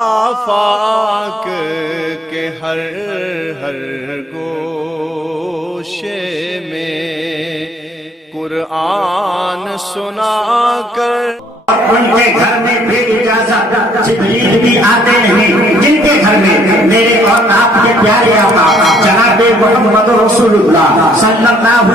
آفاق کے ہر ہر گوشے میں قرآن سنا کر ان کے گھر میں بے اجازت جبریل بھی آتے نہیں، جن کے گھر میں میرے اور آپ کے پیارے آقا جناب محمد رسول اللہ صلی اللہ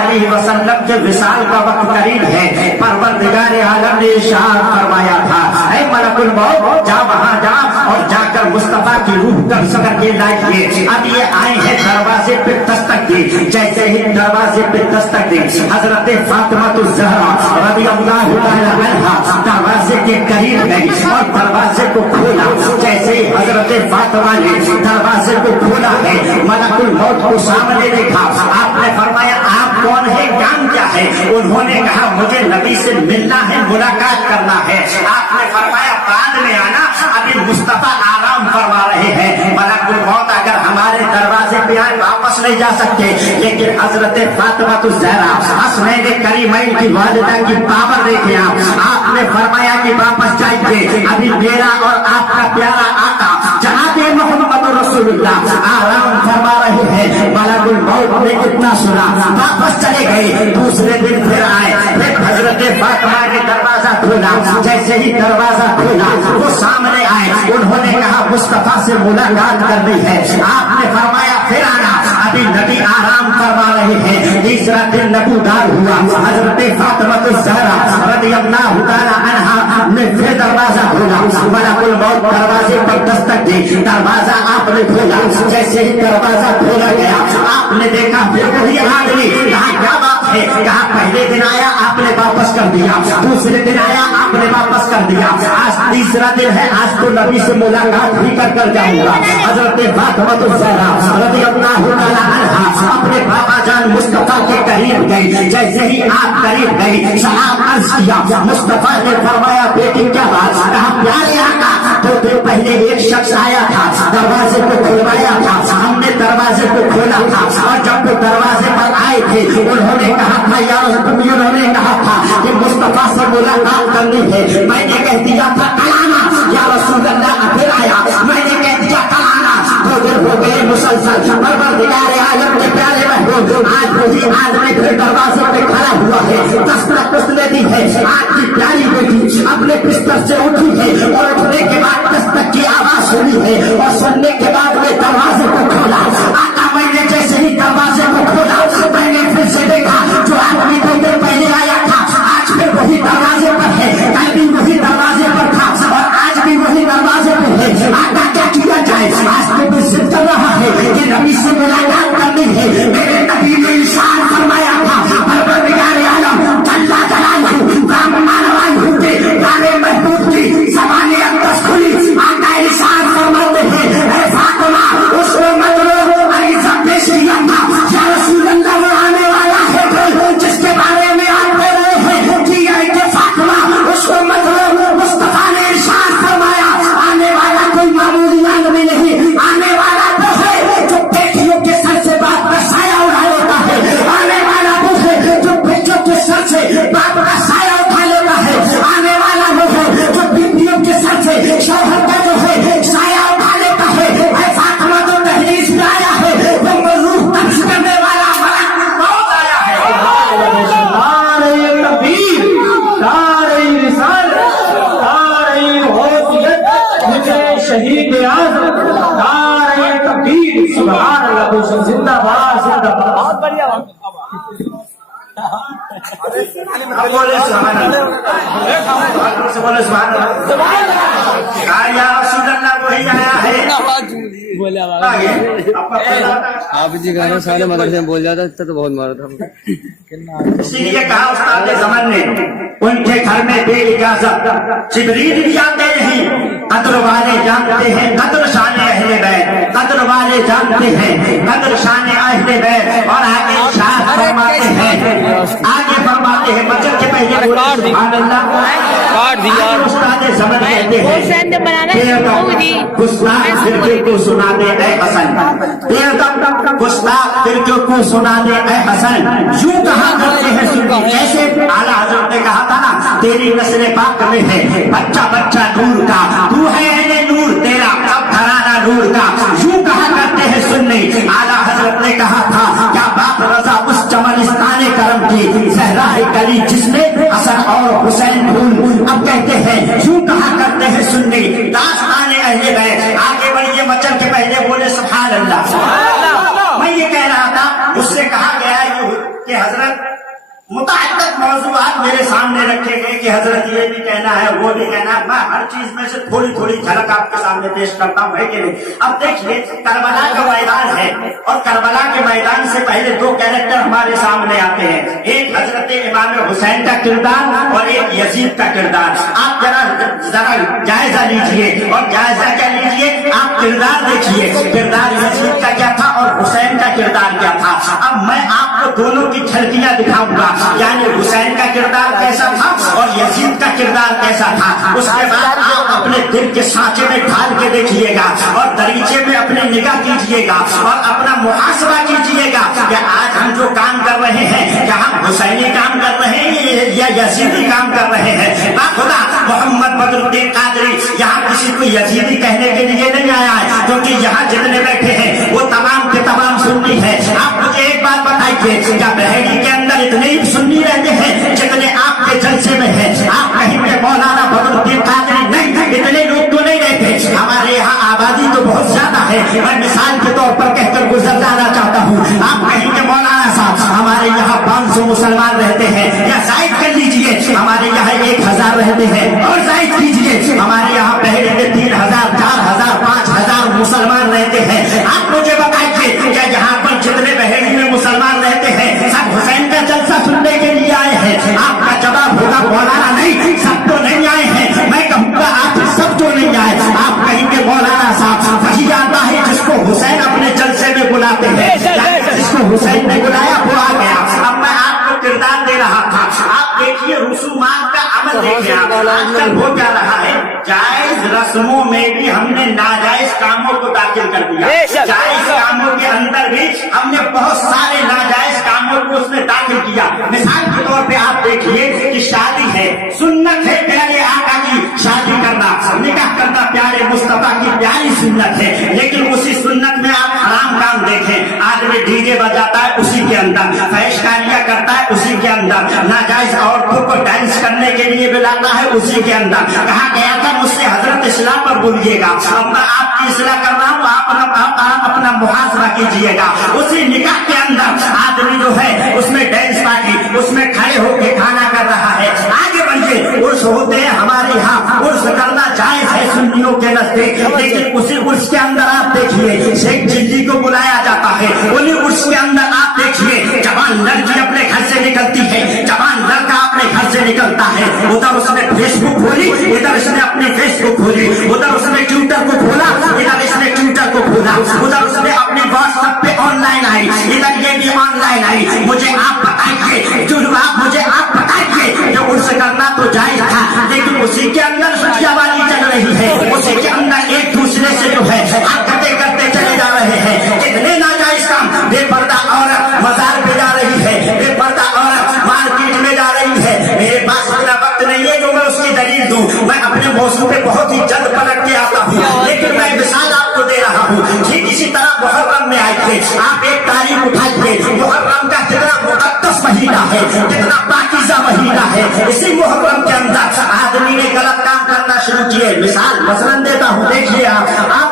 علیہ وسلم کے وصال کا وقت قریب ہے، پروردگار عالم نے ارشاد فرمایا تھا اے ملک الموت جا وہاں جا اور جا کر مصطفیٰ کی روح قبض کر کے لائیے۔ اب یہ آئے ہیں دروازے پہ دستک دی، جیسے ہی دروازے پہ دستک دی حضرت فاطمہ الزہرا رضی اللہ عنہا دروازے کے قریب گئی اور دروازے کو کھولا۔ جیسے ہی حضرت فاطمہ نے دروازے کو کھولا ہے، ملک الموت کو سامنے دیکھا۔ آپ نے فرمایا آپ کون ہے، کام کیا ہے؟ انہوں نے کہا مجھے نبی سے ملنا ہے، ملاقات کرنا ہے۔ آپ نے فرمایا بعد میں آنا، ابھی مصطفیٰ آرام فرما رہے ہیں۔ ملک الموت اگر ہمارے دروازے پہ آئے واپس نہیں جا سکتے، لیکن حضرت فاطمہ الزہرا حسنین کریمین کی والدہ کی پاور دیکھیں آپ نے فرمایا کہ واپس جائیے، ابھی میرا اور آپ کا پیارا آقا جناب محمد رسول اللہ آرام فرما رہے ہیں۔ ملک الموت نے اتنا سنا، واپس چلے گئے۔ دوسرے دن پھر آئے، پھر حضرت فاطمہ نے دروازہ کھولا۔ جیسے ہی دروازہ کھولا وہ سامنے آئے، انہوں نے کہا مصطفیٰ سے ملاقات کرنی ہے۔ آپ نے فرمایا پھر آنا، ابھی نبی آرام فرما رہے ہیں۔ تیسرا دن نبودار ہوا، حضرت فاطمہ الزہرا رضی اللہ تعالی عنہا نے پھر دروازہ کھولا۔ ملک الموت دروازے پر دستک دی، دروازہ آپ نے کھولا۔ جیسے ہی دروازہ کھولا گیا آپ نے دیکھا پھر وہی آدمی، کہا کیا بات ہے؟ کہا پہلے دن آیا آپ نے واپس کر دیا، دوسرے دن آیا آپ نے واپس کر دیا، آج تیسرا دن ہے، آج تو نبی سے ملاقات بھی کر جاؤں گا۔ حضرت فاطمہ الزہرا رضی اللہ تعالی عنہا اپنے بابا جان مصطفیٰ کے قریب گئی۔ جیسے ہی آپ قریب گئی سلام عرض کیا، مصطفیٰ نے فرمایا بیٹی کیا بات؟ کہا پیارے آقا دو دن پہلے ایک شخص آیا تھا، دروازے کو کھلوایا تھا، ہم نے دروازے کو کھولا تھا، اور جب وہ دروازے پر آئے تھے انہوں نے کہا تھا یا انہوں نے کہا تھا کہ مصطفیٰ سے ملاقات کرنی ہے۔ میں نے کہہ دیا تھا کل آنا یا رسول اللہ، پھر آیا، میں نے کہہ دیا کل آنا، دو دن ہو گئے مسلسل۔ پروردگار عالم کے پیارے محبوب آج وہی آدمی پھر دروازے پہ کھڑا ہوا ہے، دستک اس نے دی ہے۔ آج کی پیاری بیٹی اپنے بستر سے اٹھی ہے اور اٹھنے کے بعد دستک کی آواز سنی ہے، اور سننے کے بعد میں دروازے کو کھولا۔ آقا میں نے جیسے ہی دروازے کو کھولا میں نے پھر سے دیکھا جو آدمی دو دن پہلے آیا تھا آج پھر وہی دروازے پر ہے، کل بھی وہی دروازے پر تھا اور آج بھی وہی دروازے پہ ہے۔ آقا کیا کیا جائے؟ آج تو بھی ضد کر رہا ہے کہ نبی سے ملاقات کرنی ہے۔ میرے نبی نے ارشاد فرمایا تھا پروردگار عالم جل جلالہ رام مانوائی ہوتے پیارے محبوب کی زبان اقدس کھلی، آقا ارشاد فرماتے ہیں اے فاطمہ اس کو مت رو، عریضہ پیش کیا تھا یا رسول اللہ وہ آنے والا ہے کوئی جس کے بارے میں آپ کہہ رہے ہیں کہ اے فاطمہ اس کو مت رو۔ مصطفیٰ نے ارشاد فرمایا آنے والا کوئی معمولی آدمی نہیں، آنے والا وہ ہے جو بیٹیوں کے سر سے باپ کا سایہ اٹھا لیتا ہے، آنے والا وہ ہے جو بیٹیوں کے سر سے باپ کا سایہ اٹھا لیتا ہے، آنے والا وہ ہے جو بیٹیوں کے سر سے شوہر کا جو ہے سایہ اٹھا لیتا ہے۔ اے فاطمہ تو دہلیز میں آیا ہے، وہ روح قبض کرنے والا ملک الموت آیا ہے۔ شہید اعظم نعرہ تکبیر سبحان اللہ، زندہ باد زندہ باد۔ بہت بڑھیا بولے سبحان اللہ، بولے سبحان اللہ۔ یا رسول اللہ وہی آیا ہے۔ آپ جی گانا سارے مدرسے میں بول جاتا تھا تو بہت مارا تھا۔ اسی لیے کہا استاد زمان نے ان کے گھر میں بے اجازت جبریل بھی آتے نہیں۔ قدر والے جانتے ہیں قدر شان اہل بیت، قدر والے جانتے ہیں قدر شان اہل بیت۔ اور آگے ارشاد فرماتے ہیں، آگے فرماتے ہیں بچن کے پہلے سبحان اللہ۔ استاد زمان کہتے ہیں گستاخ فرقے کو سنا دے اے حسن، گستاخ فرقے کو سنا دے اے حسن، یوں کہا کرتے ہیں سنی جیسے اعلیٰ حضرت نے کہا تھا نا تیری نسل پاک میں ہے بچہ بچہ نور کا، تو ہے اہل نور दास्तान अहले बैत। आगे बढ़िए, मचल के पहले बोले सुभान अल्लाह। मैं ये कह रहा था, उससे कहा गया कि हजरत मुतअद्दिद मौज़ूआत मेरे सामने रखे गए कि हजरत ये भी कहना है, वो भी कहना है। मैं हर चीज में से थोड़ी थोड़ी झलक आपके सामने पेश करता हूँ, है कि नहीं। अब देखिए, करबला का मैदान है और करबला के मैदान से पहले दो कैरेक्टर हमारे सामने आते हैं, एक हजरत इमाम हुसैन का किरदार और एक यजीद का किरदार। आप जरा जायजा लीजिए और जायजा क्या लीजिए, आप किरदार देखिए, किरदार यजीद का क्या था और हुसैन का किरदार क्या था। अब मैं आपको दोनों की झलकियां दिखाऊंगा, यानी हुसैन का किरदार कैसा था और यजीद का किरदार कैसा था। उसके बाद आप अपने दिल के सांचे में ढाल के देखिएगा और दरीचे में अपनी निगाह कीजिएगा और अपना मुहासबा कीजिएगा कि आज हम जो काम कर रहे हैं, क्या हम हुसैनी काम कर रहे हैं या यजीदी काम कर रहे हैं। खुदा मोहम्मद बदरुद्दीन कादरी यहाँ किसी को यजीदी कहने के लिए नहीं आया है, क्योंकि यहाँ जितने बैठे हैं वो तमाम के तमाम सुन्नी है। आप मुझे एक बात बताइए, क्या बहरी के अंदर इतने ही सुन्नी रहते हैं जितने आपके जलसे में है? आप कहीं पे मौलाना बदरुद्दीन कादरी नहीं, इतने लोग तो नहीं रहते। हमारे यहाँ आबादी तो बहुत ज्यादा है। मैं मिसाल के तौर पर कहकर गुजर जाना चाहता हूँ। आप कहीं के मौलाना साहब, हमारे यहाँ 500 मुसलमान रहते हैं, या जायद कर लीजिए, हमारे यहाँ 1000 रहते हैं, और जायद कीजिए, हमारे यहाँ पहले के 3000, 4000, 5000 मुसलमान रहते हैं। आप मुझे बताइए, क्या यहाँ पर जितने बहरी में मुसलमान रहते हैं सब हुसैन का जलसा सुनने के लिए आए हैं? आपका जवाब होगा मौलाना नहीं, सब तो नहीं आए हैं। मैं कहूँगा आप सब तो नहीं आए। आप कहेंगे मौलाना साहब वही आता है जिसको हुसैन अपने जलसे में बुलाते हैं, जिसको हुसैन ने बुलाया वो आ गया। अब मैं आपको किरदार दे रहा था, आप देखिए रसूमात का अमल देखिए। आजकल हो क्या रहा है, जायज रस्मों में भी हमने नाजायज कामों को दाखिल कर दिया। जायज कामों के अंदर भी हमने बहुत सारे नाजायज कामों को उसमें दाखिल किया। मिसाल के तौर पे आप देखिए कि शादी है, सुन्नत है प्यारे आका की शादी करना, निकाह करना प्यारे मुस्तफा की प्यारी सुन्नत है। लेकिन उसी सुन्नत में आप हराम काम देखें, आदमी डीजे बजाता है उसी के अंदर, फैशकारियां करता है उसी के अंदर, नाजायज औरतों को डांस करने के लिए बुलाता है उसी के अंदर। कहा गया था मुझसे हजरत इस्लाम पर बोलिएगा। अब मैं आपकी इस्लाह कर रहा हूँ, आप अपना मुहासबा कीजिएगा। उसी निकाह के अंदर आदमी जो है उसमें डांस पार्टी, उसमें खड़े होकर खाना कर रहा है। आगे बढ़िए, उर्स होते हैं हमारे यहाँ, उर्स करना जायज है सुन्नियों के नजदीक, लेकिन उसी उर्स के अंदर आप देखिए शेख जिल्ली को बुलाया जाता है। उन्हीं उर्स के अंदर आप देखिए जवान लड़की अपने घर से निकलती है, जवान लड़का अपने घर से निकलता है। उधर उसने फेसबुक खोली, इधर इसने अपनी फेसबुक खोली, उधर उसने ट्विटर को खोला, इधर इसने ट्विटर को खोला, उधर उसने अपनी व्हाट्सएप पे ऑनलाइन आई, इधर ये भी ऑनलाइन आई। मुझे आप बताइए, जो मुझे आप बताइए, जो उर्स करना तो जायज था, लेकिन उसी के अंदर सुखियावाली चल रही है, उसी के अंदर एक दूसरे से जो है हरकतें करते चले जा रहे हैं। कितने नाजायज काम, बेपर्दा औरत मजार पे जा रही है, बेपर्दा औरत मार्केट में जा रही है। मेरे पास इतना वक्त नहीं है जो मैं उसकी दलील दूं, मैं अपने मौसम पे बहुत ही जल्द पलट के आता हूँ, लेकिन मैं मिसाल आपको दे रहा हूँ। ठीक इसी तरह मुहर्रम में आइए, आप एक तारीख उठाइए, मुहर्रम का कितना मुकद्दस महीना है, कितना पाकीज़ा महीना है। इसी मुहर्रम के अंदर आदमी ने गलत काम करना शुरू किए। मिसाल मसलन देता हूँ, देखिए आप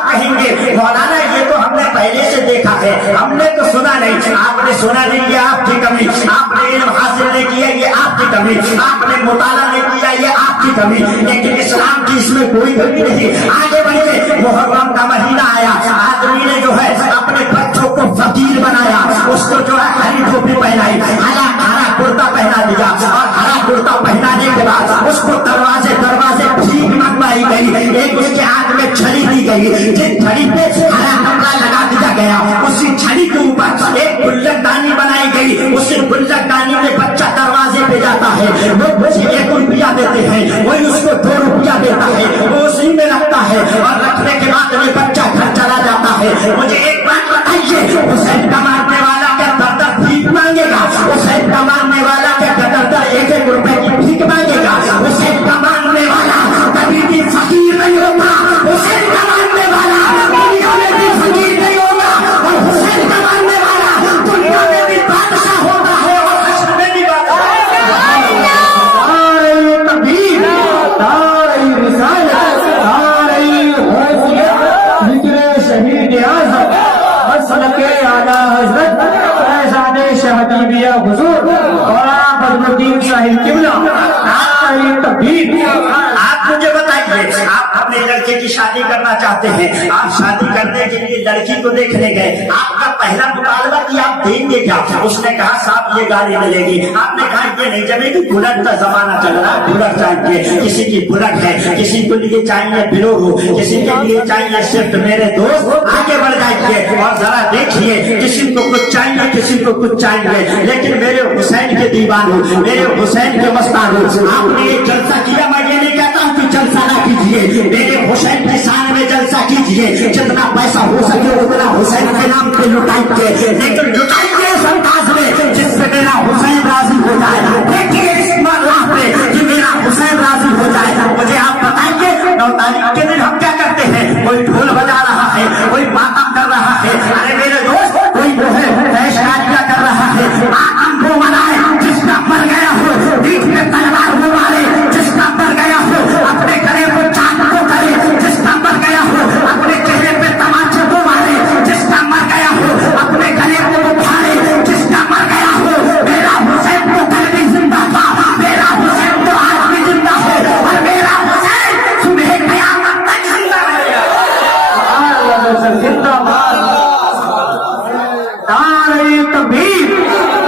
कहेंगे मौलाना ये तो हमने पहले से देखा है, हमने तो सुना नहीं। आपने सुना नहीं, ये आपकी कमी। आपने इल्म हासिल नहीं किया, ये आपकी कमी। आपने मुताला नहीं किया, ये आपकी कमी। लेकिन इस्लाम की इसमें कोई कमी नहीं। आगे बढ़िए, मुहर्रम का महीना आया, आदमी ने जो है अपने बच्चों को फकीर बनाया, उसको जो है हरी टोपी पहनाई, हरा कुर्ता पहना दिया, और हरा कुर्ता पहनाने के बाद उसको दरवाजे भीख मंगवाई गई, एक उसके हाथ में छड़ी दी गई, जिस छड़ी पे हरा कपड़ा लगा दिया गया, उसी छड़ी के ऊपर एक गुल्लकदानी बनाई गई। उसी गुल्लकदानी में बच्चा दरवाजे पे जाता है, लोग उसे 1 रुपया देते हैं, वही उसको 2 रुपया देता है, वो उसी में रखता है, और रखने के बाद में बच्चा घर चला जाता है। मुझे एक बात बताइए, हुसैन का मारने वाला क्या दर भीख मांगेगा? हुसैन का मारने वाला क्या दर 1-1 रुपए की भीख मांगेगा? हुसैन का मारने वाला कभी भी फकीर नहीं होगा। हुसैन का मारने वाला दुनिया में भी फकीर नहीं होगा, और हुसैन का मारने वाला दुनिया में भी बादशाह होता है और हश्र में भी बादशाह। पीर साहिब किबला तकबीर। आप मुझे बताइए, आप अपने लड़के की शादी करना चाहते हैं, आप शादी करने के लिए लड़की को देखने गए, आपका पहला मुतालबा कि आप देंगे क्या? उसने कहा साहब ये गाड़ी मिलेगी। आपने कहा ये नहीं जमेगी, बुलेट का जमाना चल रहा है, बुलेट चाहिए। किसी की बुलेट है, किसी को लिए चाहिए बिलोरो, किसी के लिए चाहिए स्विफ्ट। मेरे दोस्त आगे बढ़ जाइए और जरा देखिए, किसी को कुछ चाहिए, किसी को कुछ चाहिए, लेकिन मेरे हुसैन के दीवानों, मेरे हुसैन के मस्तानों, आपने एक जलसा किया। मैं ये नहीं कहता हूँ कि जलसा ना कीजिए, मेरे हुसैन की शान में जलसा कीजिए, जितना पैसा हो सके उतना हुसैन के नाम पे लुटाइए, लेकिन लुटाइए इस अंदाज में जिससे मेरा हुसैन राजी हो जाए। देखिए इस अल्लाह पे कि मेरा हुसैन राजी हो जाए। मुझे आप बताइए 9 तारीख के दिन हम क्या करते हैं? कोई ढोल बजा रहा है, कोई मातम कर रहा है, अरे मेरे दोस्त कोई जो है शादियां कर रहा है। आतम वो मनाए जिसका मर गया हो, बीच में तलवार वो मारे जिसका मर गया हो, अपने गले को चाक को करे जिसका मर गया हो, अपने चेहरे पे तमाचे को मारे जिसका मर गया हो, अपने गले को वो फाड़े जिसका मर गया हो। मेरा हुसैन तो कल भी जिंदा था, मेरा हुसैन तो आज भी जिंदा है, और मेरा हुसैन सुबह क़यामत तक जिंदा रहेगा। जिंदाबाद। नारे तकबीर,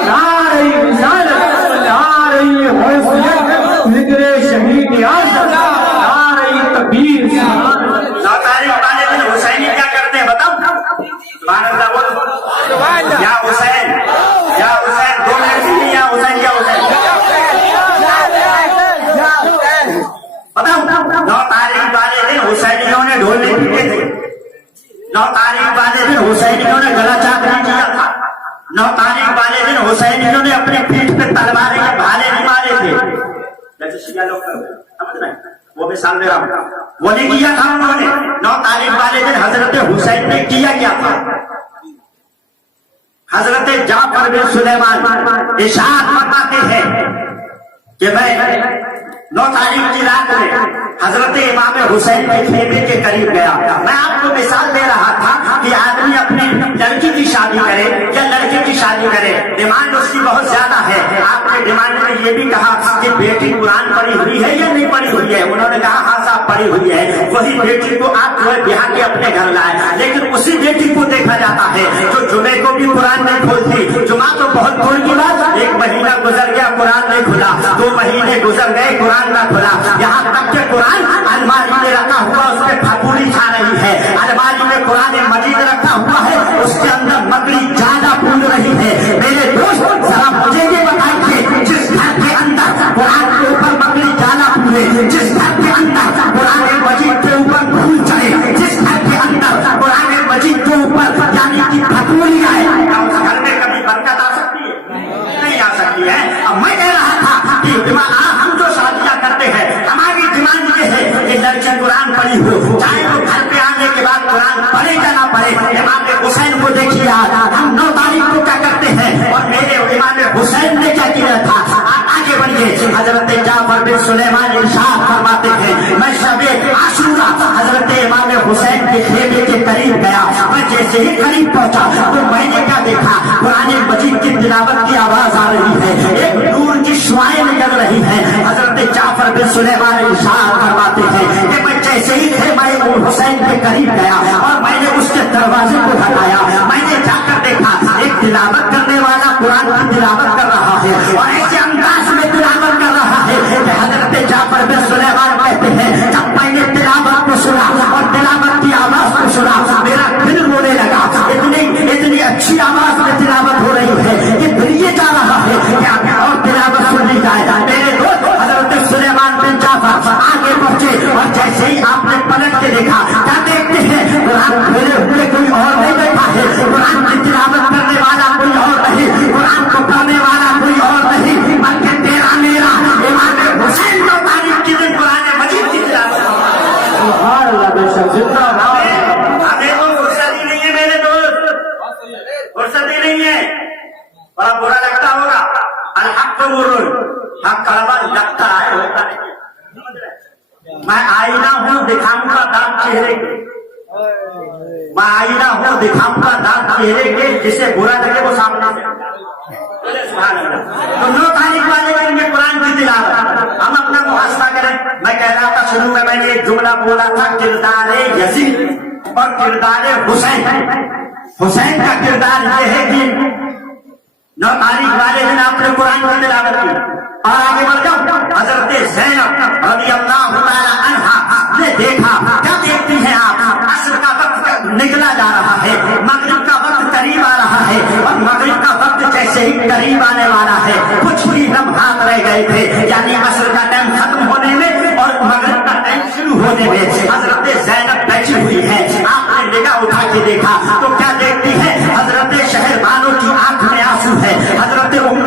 नारे रिसालत, नारे हैसियत, जिक्र शहीद आज़म, नारे तकबीर। 9 तारीख वाले दिन हुसैनी क्या करते हैं बताओ? सुभान अल्लाह बोलो। या हुसैन, या हुसैन, 2 मिनट दीजिए। या हुसैन, या हुसैन बताओ। 9 तारीख वाले दिन हुसैनियों ने ढोल नहीं पीटे थे। 9 तारीख वाले दिन हुसैनियों ने गला चाक नहीं किया था। 9 तारीख वाले दिन हुसैनियों ने अपने पीठ पे तलवारें के भाले नहीं मारे थे, जैसे शिया लोग करते हैं, समझ रहे हैं? वो मिसाल दे रहा हूं, वो नहीं किया था उन्होंने। 9 तारीख वाले दिन हजरत हुसैन ने किया क्या था? हजरत जाफर बिन सुलेमान इरशाद फरमाते हैं कि मैं 9 तारीख की रात में हजरत इमाम हुसैन के खेमे के करीब गया। मैं आपको मिसाल दे रहा था कि आदमी अपनी लड़की की शादी करे या लड़के की शादी करे, डिमांड उसकी बहुत ज्यादा है। आपने डिमांड में ये भी कहा कि बेटी कुरान पढ़ी हुई है या नहीं पढ़ी हुई है? उन्होंने कहा हाँ साहब पढ़ी हुई है। वही बेटी को आप जो है ब्याह के अपने घर लाए, लेकिन उसी बेटी को देखा जाता है जो जुमे को भी कुरान नहीं खोलती। जुमा तो बहुत दूर की बात, 1 महीना गुजर गया कुरान नहीं खुला, 2 महीने गुजर गए कुरान ना खुला, यहाँ तक के कुरान अलमारी में रखा हुआ उस पर फफूली खा रही है, अलमारी में कुरान मजीद रखा हुआ है उसके अंदर मकड़ी ज्यादा फूल रही है। मेरे दोस्त जरा मुझे ये बताइए, जिस घर के अंदर कुरान के ऊपर मकड़ी ज्यादा फूले, जिस घर के अंदर कुरान मजीद के ऊपर फूल चढ़े, जिस घर के अंदर कुरान मजीद के ऊपर यानी कि फफूली आए, उस घर में कभी बरकत आ सकती है? नहीं आ सकती है। अब मैं कह रहा था कि हम जो शादियां करते हैं हमारी डिमांड ये है कि लड़की कुरान पढ़ी हो, चाहे वो घर पे आने के बाद कुरान पढ़े या ना पढ़े। इमाम हुसैन को देखिए, हम 9 तारीख को क्या करते हैं और मेरे इमाम हुसैन ने क्या किया था? आगे बढ़िए। हजरत जाफर बिन सुलेमान इरशाद फरमाते हैं, मैं शबे आशूरा हजरत इमाम हुसैन के खेमे के करीब गया। मैं जैसे ही करीब पहुंचा तो मैंने क्या देखा? कुरान मजीद की तिलावत की आवाज आ रही है, एक नूर की शुआएं निकल रही है। हजरत जाफर बिन सुलेमान इरशाद फरमाते हैं कि मैं जैसे ही खेमा हुसैन के करीब गया और मैंने उसके दरवाजे को हटाया, मैंने जाकर देखा एक तिलावत करने वाला कुरान की तिलावत कर रहा है और ऐसे अंदाज में तिलावत कर रहा है कि हजरत जाफर बिन सुलेमान कहते हैं जब मैंने तिलावत को सुना और तिलावत की आवाज को सुना मेरा दिल रोने लगा। इतनी अच्छी आवाज में तिलावत हो रही है कि दिल ये जा रहा है कि और तिलावत सुनी जाए। मेरे दोस्त हजरत सुलेमान बिन जाफर आगे पहुंचे और जैसे ही आपने पलट के देखा, क्या देखते हैं? कुरान खोले हुए कोई और नहीं बैठा है, कुरान की तिलावत करने वाला कोई और नहीं, कुरान को पढ़ने वाला कोई और नहीं, बल्कि तेरा मेरा इमाम हुसैन 9 तारीख के दिन कुरान मजीद की तिलावत। हमें तो फुर्सत ही नहीं है मेरे दोस्त, फुर्सत ही नहीं है। बड़ा बुरा लगता होगा, अलहक तो बुरुल, हक कड़वा लगता है, होता नहीं। मैं आईना हूँ दिखाऊंगा दांत चेहरे के, मैं आईना हूँ दिखाऊंगा दांत चेहरे के, जिसे बुरा लगे वो सामने से سبحان اللہ۔ تو 9 تاریخ والے دن میں قرآن کی تلاوت، ہم اپنا محاسبہ کریں۔ میں کہہ رہا تھا شروع میں نے ایک جملہ بولا تھا کردار یزید اور کردار حسین۔ حسین کا کردار یہ ہے کہ 9 تاریخ والے دن آپ نے قرآن کی تلاوت کی، اور آگے بڑھ جاؤ، حضرت زینب رضی اللہ تعالی عنہا نے دیکھا، کیا دیکھتی ہیں آپ؟ عصر کا وقت نکلا جا رہا ہے، مغرب کا وقت قریب آ رہا ہے، اور مغرب کا وقت جیسے ہی قریب آنے والا ہے، کچھ ہی لمحات رہ گئے تھے، یعنی عصر کا ٹائم ختم ہونے میں اور مغرب کا ٹائم شروع ہونے میں۔ حضرت زینب بیٹھی ہوئی ہے، آپ نے نگاہ اٹھا کے دیکھا تو کیا دیکھتی ہے؟ حضرت شہربانو کی آنکھ میں آنسو ہے، حضرت ام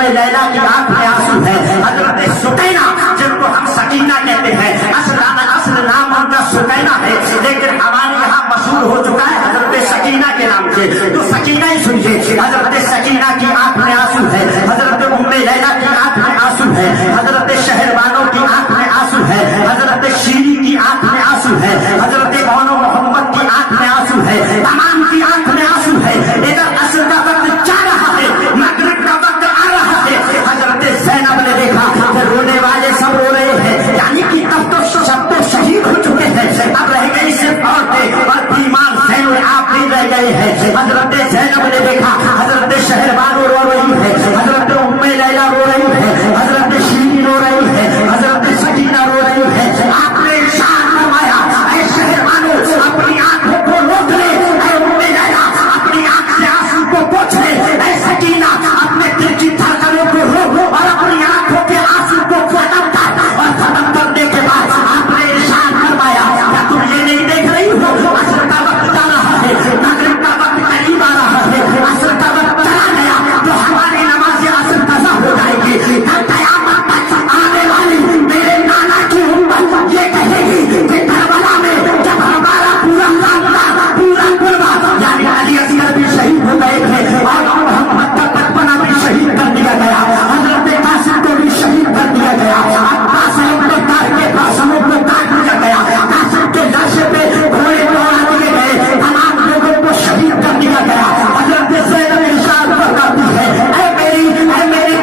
لیلا کی آنکھ میں آنسو ہے، حضرت سکینہ جن کو ہم سکینہ کہتے ہیں، اصل نام ان کا سکینہ ہے، لیکن ہمارے یہاں مشہور ہو چکا ہے حضرت سکینہ کے نام سے، تو سکینہ ہی سنیے۔ حضرت سکینہ کی آنکھ میں آنسو ہے، حضرت ام لیلا کی آنکھ میں آنسو ہے، حضرت شہربانو کی آنکھ میں آنسو ہے، حضرت شیری کی آنکھ میں آنسو ہے، حضرت بانو محمد کی آنکھ میں آنسو ہے، تمام کی آنکھ میں آنسو ہے۔ ادھر عصر کا وقت جا رہا ہے، مغرب کا وقت آ رہا ہے۔ حضرت زینب نے دیکھا کہ رونے والے سب رو رہے ہیں، یعنی کہ اب تو سب تو شہید ہو چکے ہیں، اب رہ گئی صرف عورتیں اور بیمار زین العابدین رہ گئے ہیں۔ حضرت زینب نے دیکھا حضرت شہربانو رو رہی ہے، حضرت ام لیلا رو رہی ہے، حضرت شیری رو رہی ہے، حضرت سکینہ رو رہی ہے۔ آپ نے ارشاد فرمایا اے شہربانو اپنی آنکھوں کو روک لے، اے ام لیلا اپنی آنکھ سے آنسو کو پوچھ لے، اے سکینہ اپنے دل کی دھڑکنوں کو روک اور اپنی آنکھوں کے آنسو کو ختم کر، اور ختم کرنے کے بعد آپ نے ارشاد فرمایا کیا تم یہ نہیں دیکھ رہی ہو عصر کا وقت جا رہا ہے، مغرب کا وقت قریب آ رہا ہے، عصر کا وقت چلا گیا تو ہماری نماز عصر قضا ہو جائے گی۔ قیامت تک آنے والی میرے نانا کی امت یہ کہے گی کہ کربلا میں جب ہمارا پورا خاندان پورا قربا یعنی علی اصغر بھی شہید ہو گئے تھے، اور محمد کا بچپنا بھی شہید کر دیا گیا، حضرت قاسم کو بھی شہید کر دیا گیا، عباس عبدالدار کے قاسموں کو کاٹ دیا گیا، قاسم کے لاشے پہ گھوڑے دوڑا دیے گئے، تمام لوگوں کو شہید کر دیا گیا۔ حضرت زینب ارشاد فرماتی ہے اے میری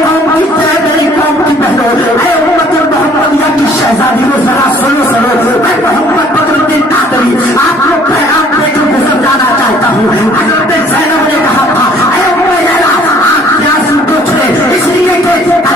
قوم کی بہنوں، اے امت محمدیہ کی شہزادیوں، ذرا سنو، میں محمد بدر الدین قادری آپ کو پیغام دے کر گزر جانا چاہتا ہوں۔ حضرت زینب نے کہا تھا اے ام لیلا آپ کے آنسو پوچھ لے، اس لیے کہ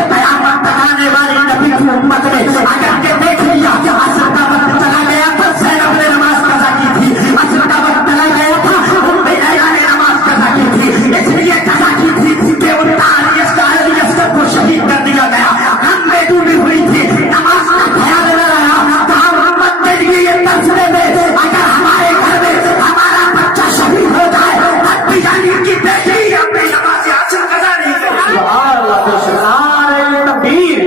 قیامت تک آنے والی نبی کی امت نے اگر کہ دیکھ لیا کہ عصر کا وقت چلا گیا تھا، زینب نے نماز قضا کی تھی، عصر کا وقت چلا گیا تھا، ام لیلا نے نماز قضا کی تھی، اس لیے قضا کی تھی کہ ان کا علی اصغر کو شہید کر دیا گیا، ہم میں ڈوبی ہوئی تھی، نماز کا خیال نہ رہا، تو ہم امت کے لیے یہ تذکرے میں اگر ہمارے گھر میں ہمارا بچہ شہید ہو جائے تب بھی یعنی کہ بیٹی اپنی نماز عصر قضا نہیں کرے۔ سبحان اللہ، نعرہ تکبیر،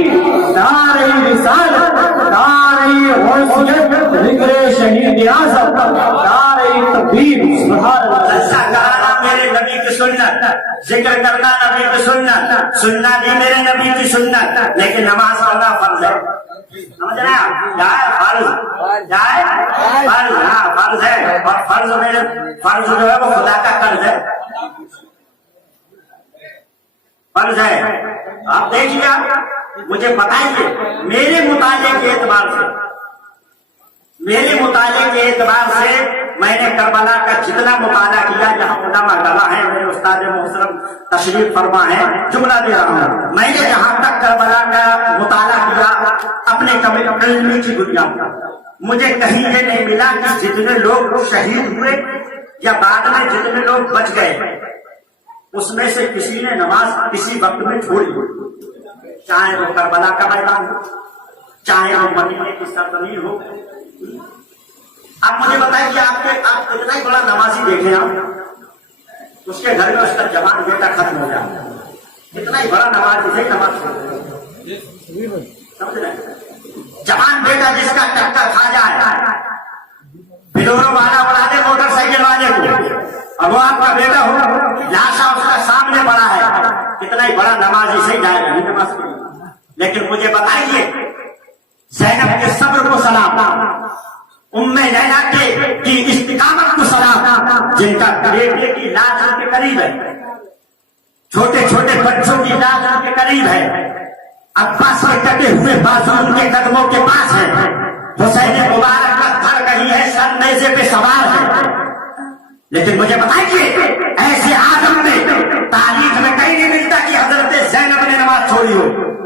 نعرہ رسالت، نعرہ حیثیت، ذکر شہید اعظم، نعرہ تکبیر، سبحان اللہ۔ ایسا کرانا میرے نبی کی سنت، ذکر کرنا نبی کی سنت، سننا بھی میرے نبی کی سنت، لیکن نماز پڑھنا فرض ہے، سمجھ رہے ہیں؟ جائے فرض، ہاں فرض ہے، اور فرض جو ہے وہ خدا کا قرض ہے، فرض ہے۔ آپ دیکھیے، آپ مجھے بتائیے میرے مطالعے کے اعتبار سے میں نے کربلا کا جتنا مطالعہ کیا، جہاں علماء گواہ ہیں، میرے استاد محترم تشریف فرما ہے، جملہ دے رہا ہوں، میں نے جہاں تک کربلا کا مطالعہ کیا اپنے علم کی بنیاد پر، مجھے کہیں یہ نہیں ملا کہ جتنے لوگ شہید ہوئے یا بعد میں جتنے لوگ بچ گئے اس میں سے کسی نے نماز کسی وقت میں چھوڑی، چاہے وہ کربلا کا میدان ہو، چاہے وہ مدینے کی سرزمین ہو۔ اب مجھے بتائیے آپ کتنا ہی بڑا نمازی دیکھیں، آپ اس کے گھر میں اس کا جوان بیٹا ختم ہو جائے، کتنا ہی بڑا نمازی ہے، نماز سمجھ رہے ہیں؟ جوان بیٹا جس کا ٹکر کھا جائے، بلورو والا بڑھا دے موٹر سائیکل والے کو، اب وہ آپ کا بیٹا ہو، لاشا اس کا سامنے پڑا ہے، کتنا ہی بڑا نمازی سے جائے گا نماز کے لیے۔ لیکن مجھے بتائیے زینب کے صبر کو سلام، ام لیلا کی استقامت کو سلام، جن کا بیٹے کی لاش ان کے قریب ہے، छोटे छोटे बच्चों की लाश उनके करीब है, अब्बास के कटे हुए बाजू उनके कदमों के पास है, हुसैन मुबारक का धड़ कहीं है, सर नेज़े पे सवार है। लेकिन मुझे बताइए, ऐसे आदम में तारीख में कहीं नहीं मिलता कि हजरत ज़ैनब ने नमाज छोड़ी हो।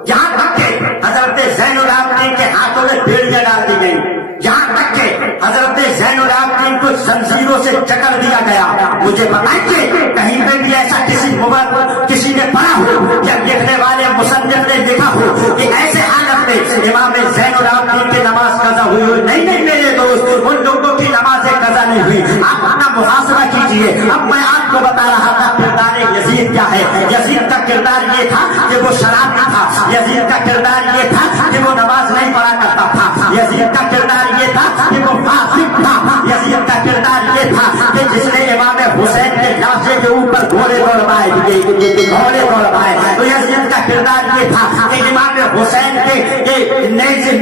यहाँ तक के हजरत ज़ैनुल आबिदीन के हाथों में बेड़ियां डाल दी गई, यहाँ तक के हजरत ज़ैनुल आबिदीन को जंजीरों से जकड़ दिया गया। मुझे बताइए, कहीं पे भी ऐसा किसी ने पढ़ा हो या लिखने वाले मुसन्निफ ने लिखा हो कि ऐसे हालत में इमाम ज़ैनुल आबिदीन की नमाज कज़ा हुई हो? नहीं नहीं मेरे दोस्त, उन लोगों की नमाजें कज़ा नहीं हुई। आप अपना मुहासबा कीजिए। अब मैं आपको बता रहा था किरदार यजीद क्या है। यजीद का किरदार ये था कि वो शराबी था, यजीद का किरदार ये था कि वो नमाज नहीं पढ़ा करता था, यजीद का किरदार ये था कि वो फासिक था, यजीद का किरदार ये था कि जिसने इमाम हुसैन के लाशे के ऊपर घोड़े दौड़वाए, घोड़े दौड़वाए। तो यजीद का किरदार ये था कि इमाम हुसैन के नेज़े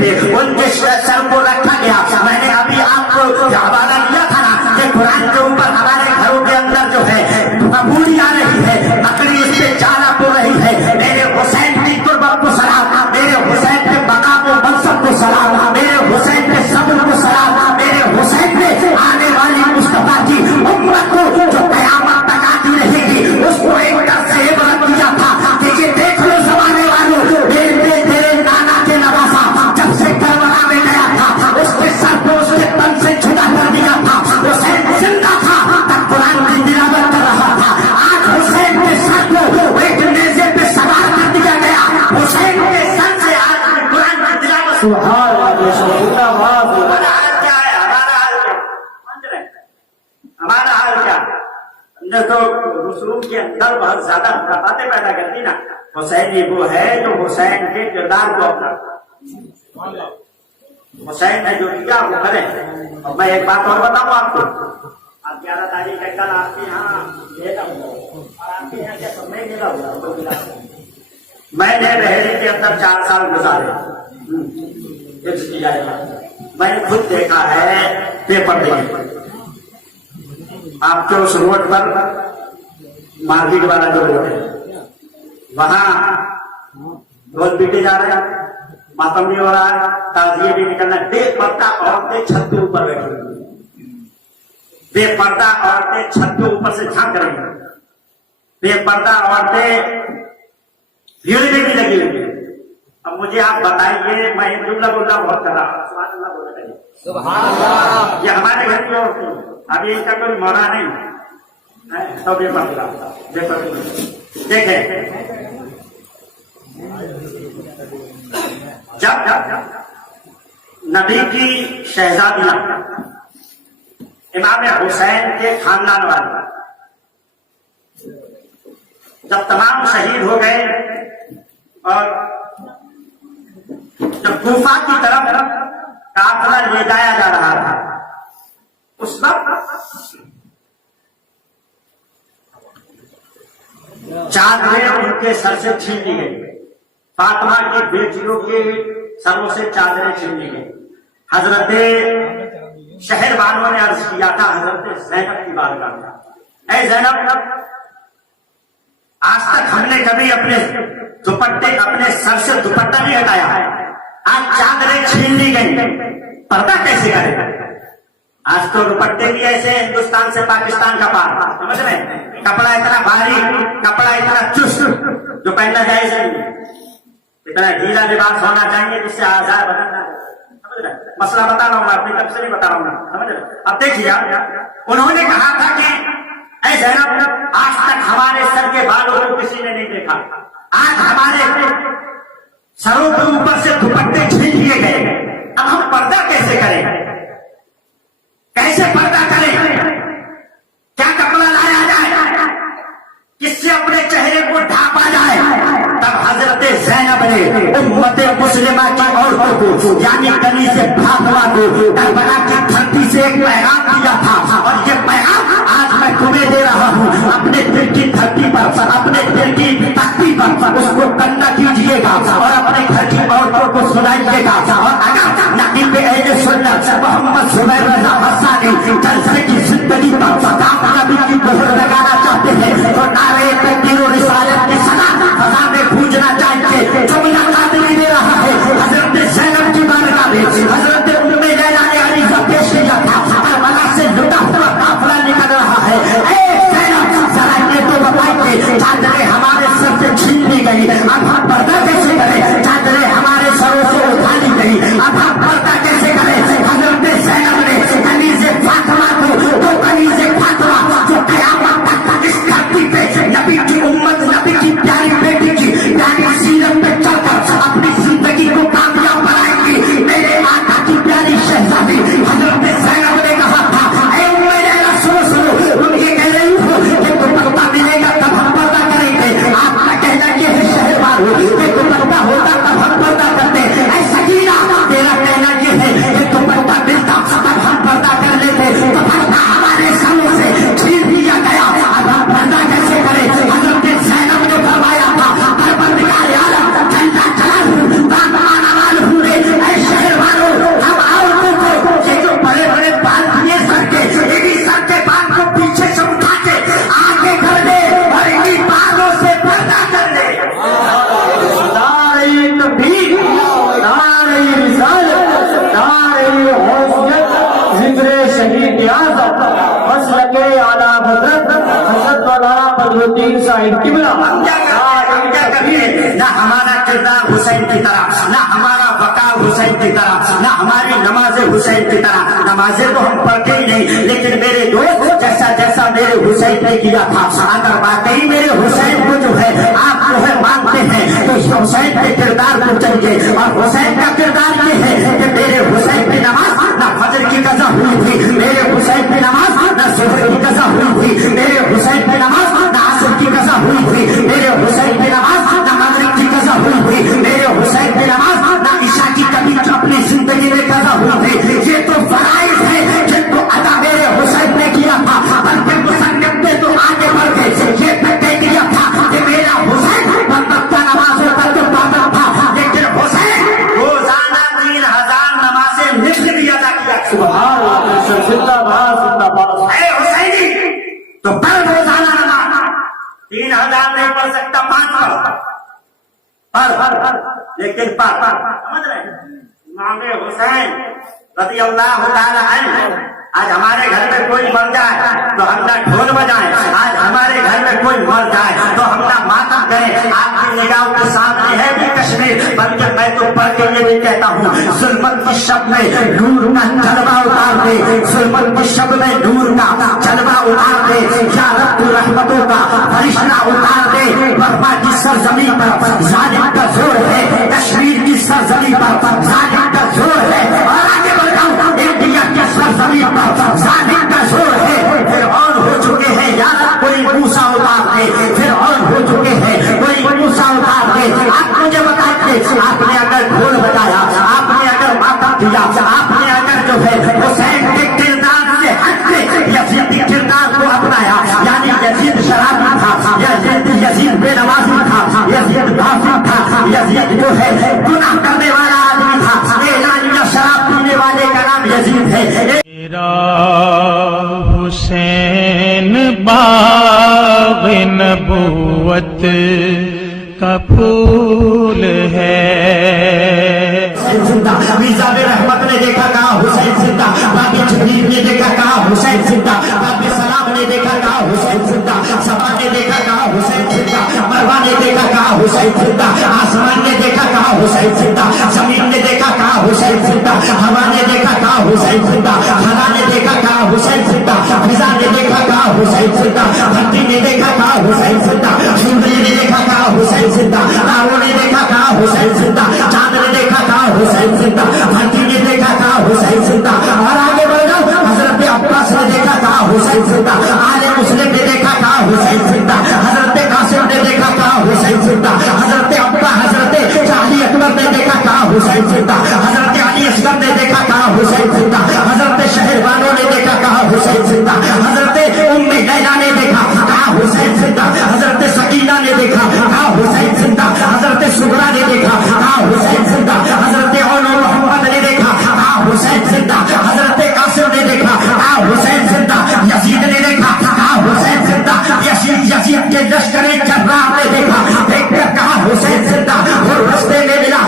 पे उनके सर को रखा गया। मैंने अभी आपको हवाला दिया था ना कि कुरान के ऊपर हमारे घरों के अंदर जो है बबूरी आ रही है, बकरी इस पे चारा पो रही है। मेरे हुसैन की कुर्बत को सलाम, मेरे हुसैन के बका को मनसब को सलाम, मेरे हुसैन के सब्र को सलाम, मेरे हुसैन के आने वाली मुस्तफा की उम्मत को जो कयामत तक आती रहेगी उसको एक तरह से इबरत दिया था कि ये देख लो जमाने वालों, तेरे नाना के नवासा जब से करबला में गया था उसके सर को उसके तन से जुदा कर दिया था। हुसैन जिंदा था तब कुरान की तिलावत कर रहा था। आज हुसैन के सर को एक नेज़े पे सवार कर दिया गया, हुसैन के सर से आज कुरान की तिलावत। सुभान अल्लाह, हमारा हाल क्या है? हमारा हाल क्या? समझ रहे हैं? हमारा हाल क्या? हमने तो रसूल के अंदर बहुत ज्यादा बातें पैदा कर दी ना। हुसैन ही वो है जो हुसैन के किरदार को अपना, हुसैन ने जो किया वो करे। और मैं एक बात और बताऊं आपको, आप 11 तारीख है कल आपके यहाँ मेला हुआ और आपके यहाँ क्या समय मेला हुआ? मैंने रहरी के अंदर 4 साल गुजारे, मैंने खुद देखा है पेपर देखे। आपके उस रोड पर मार्केट वाला जो रोड है वहां ढोल पीटे जा रहे हैं, मातम भी हो रहा है, ताजिए भी निकलना। बेपर्दा औरतें छत के ऊपर बैठी हुई, बेपर्दा औरतें छत के ऊपर से झांक रही हैं, बेपर्दा औरतें भीड़ में भी लगी हुई है। अब मुझे आप बताइए, मैं हिंदुल्ला बोलना बहुत कर रहा हूँ, ये हमारे घर की औरतें, अभी इनका कोई मौना नहीं है, तो बेपर्दा देखें। जब नबी की शहजादियां इमाम हुसैन के खानदान वाले जब तमाम शहीद हो गए और जब कूफा की तरफ काफिला ले जाया जा रहा था, उस वक्त चादरें उनके सर से छीन ली गई, फातिमा की बेटियों के सरों से चादरें छीन ली गई। हजरत शहर वालों ने अर्ज किया था हजरत ज़ैनब की बारगाह में, ऐ ज़ैनब, आज तक हमने कभी अपने दुपट्टे अपने सर से दुपट्टा नहीं हटाया, आज चादरें छीन ली गई, पर्दा कैसे करें? आज तो दुपट्टे भी ऐसे हिंदुस्तान से पाकिस्तान का पार, समझ में? कपड़ा इतना भारी, कपड़ा इतना चुस्त जो पहनना जायज नहीं, इतना ढीला लिबास होना चाहिए जिससे आजाद बनना। समझ रहे? मसला बता रहा हूँ, अपनी तरफ से नहीं बता रहा हूँ, समझ रहे? अब देखिए, उन्होंने कहा था कि ऐ ज़ैनब, आज तक हमारे सर के बालों को किसी ने नहीं देखा, आज हमारे सरों के ऊपर से दुपट्टे छीन लिए गए, अब हम पर्दा कैसे करें? कैसे पर्दा करें? क्या कपड़ा लाया जाए, किससे अपने चेहरे को ढांपा जाए? तब हजरत ज़ैनब ने उम्मत मुस्लिमा की औरतों को यानी गली से फातिमा को करबला की धरती से एक पैगाम दिया था, और ये पैगाम आज मैं तुम्हें दे रहा हूँ। अपने दिल की धरती पर, अपने दिल की तख्ती पर उसको कंधा कीजिएगा और अपने घर की औरतों को सुनाइएगा। और अगर नबी अहले सुन्नत मोहम्मद ज़ुबैर रज़ा हस्सानी जलसे की जिंदगी पर नबी की मोहर लगाना चाहते हैं तो नारे तकबीर और مسلک اعلی حضرت مولانا فضلالدین صاحب قبلہ ہم کیا کبھی نہ ہمارا کردار حسین کی طرح، نہ ہمارا وقار حسین کی طرح، نہ ہماری نماز حسین کی طرح. نمازیں تو ہم پڑھتے ہی نہیں، لیکن میرے دوست جیسا جیسا میرے حسین نے کیا تھا، اگر واقعی میرے حسین کو جو ہے آپ جو ہے مانتے ہیں تو حسین کے کردار کو چلیے. اور حسین کا کردار یہ ہے کہ میرے حسین کی نماز نہ فجر کی قضا ہوئی تھی، میرے حسین کی نماز نہ ظہر کی قضا ہوئی تھی، میرے حسین کی نماز نہ عصر کی قضا ہوئی تھی، میرے حسین کی نماز نہ مغرب کی قضا ہوئی تھی، میرے حسین کی نماز نہ عشاء کی کبھی اپنی زندگی میں قضا ہوئی تھی. یہ تو فرائض ہے جن کو ادا میرے حسین نے کیا تھا، بلکہ مصنف نے تو آگے بڑھ کے یہ طے کیا تھا کہ میرا حسین وقتہ نمازوں کا تو پابند تھا، لیکن حسین روزانہ 3000 نمازیں مل بھی ادا کیا. سبحان اللہ، زندہ باد زندہ باد. اے حسینی تو پڑھ روزانہ نماز، 3000 نہیں پڑھ سکتا، 5 پڑھ، لیکن پڑھ. سمجھ رہے ہیں؟ امام حسین رضی اللہ تعالی عنہ، آج ہمارے گھر میں کوئی مر جائے تو ہم نہ ڈھول بجائیں، آج ہمارے گھر میں کوئی مر جائے تو ہم نہ ماتم کریں. آپ کی نگاہوں کے سامنے ہے بھی کشمیر، بلکہ میں تو پڑھ کے یہ بھی کہتا ہوں، ظلمت کی شب میں نور کا جلوہ اتار دے، ظلمت کی شب میں نور کا جلوہ اتار دے، یا رب تو رحمتوں کا فرشتہ اتار دے. برما کی سرزمین پر ظالم کا زور ہے، کشمیر کی سرزمین پر ظالم کا زور ہے، اور آگے بڑھ جاؤں انڈیا کی سرزمین پر ظالم کا زور ہے. پھر اور ہو چکے ہیں یار کوئی موسیٰ اتار دے، پھر اور ہو چکے ہیں کوئی موسیٰ اتار دے. آپ مجھے بتائیے، آپ نے اگر ڈھول بجایا، آپ نے اگر ماتم دیا، آپ نے اگر جو ہے حسین کے کردار سے ہٹ کے یزید کے کردار کو اپنایا، یعنی یزید شرابی تھا، یزید بے نمازی تھا، یزید غافل تھا، یزید جو ہے گناہ کرنے والا آدمی تھا، اعلانیہ شراب پینے والے کا نام یزید ہے. میرا حسین باغ نبوت کا پھول ہے. زندہ میرزا رحمت نے دیکھا کہا حسین زندہ، باقی جبریل نے دیکھا کہا حسین زندہ، باقی سلام نے دیکھا کہا حسین زندہ، سبا نے دیکھا کہا حسین زندہ، مروہ نے دیکھا کہا حسین زندہ، آسمان نے دیکھا کہا حسین زندہ، زمین نے دیکھا کہا حسین زندہ، ہوا نے دیکھا کہا حسین زندہ، خلا نے دیکھا کہا حسین زندہ، فضا نے دیکھا کہا حسین زندہ، دھرتی نے دیکھا کہا حسین زندہ، سورج نے دیکھا کہا حسین زندہ، تاروں نے دیکھا کہا حسین زندہ، چاند نے دیکھا کہا حسین زندہ، دھرتی نے دیکھا کہا حسین زندہ. اور آگے بڑھ جاؤ، حضرت عباس نے دیکھا کہا حسین زندہ، آل مسلم نے دیکھا کہا حسین زندہ، حضرت قاسم نے دیکھا کہا حسین زندہ، حضرت ابا حضرت علی اکبر نے دیکھا کہا حسین زندہ، حضرت علی اصغر نے دیکھا کہا حسین زندہ، حضرت شہر بانو نے دیکھا کہا حسین زندہ، حضرت ام لیلا نے دیکھا کہا حسین زندہ، حضرت سکینہ نے دیکھا کہا حسین زندہ، حضرت سغرا نے دیکھا کہا حسین زندہ، حضرت اولو محمد نے دیکھا کہا حسین زندہ، حضرت قاسم نے دیکھا کہا حسین زندہ، یزید نے دیکھا کہا حسین زندہ، یزید کے لشکر جرار نے دیکھا، دیکھ کر کہا حسین زندہ. اور رستے میں ملا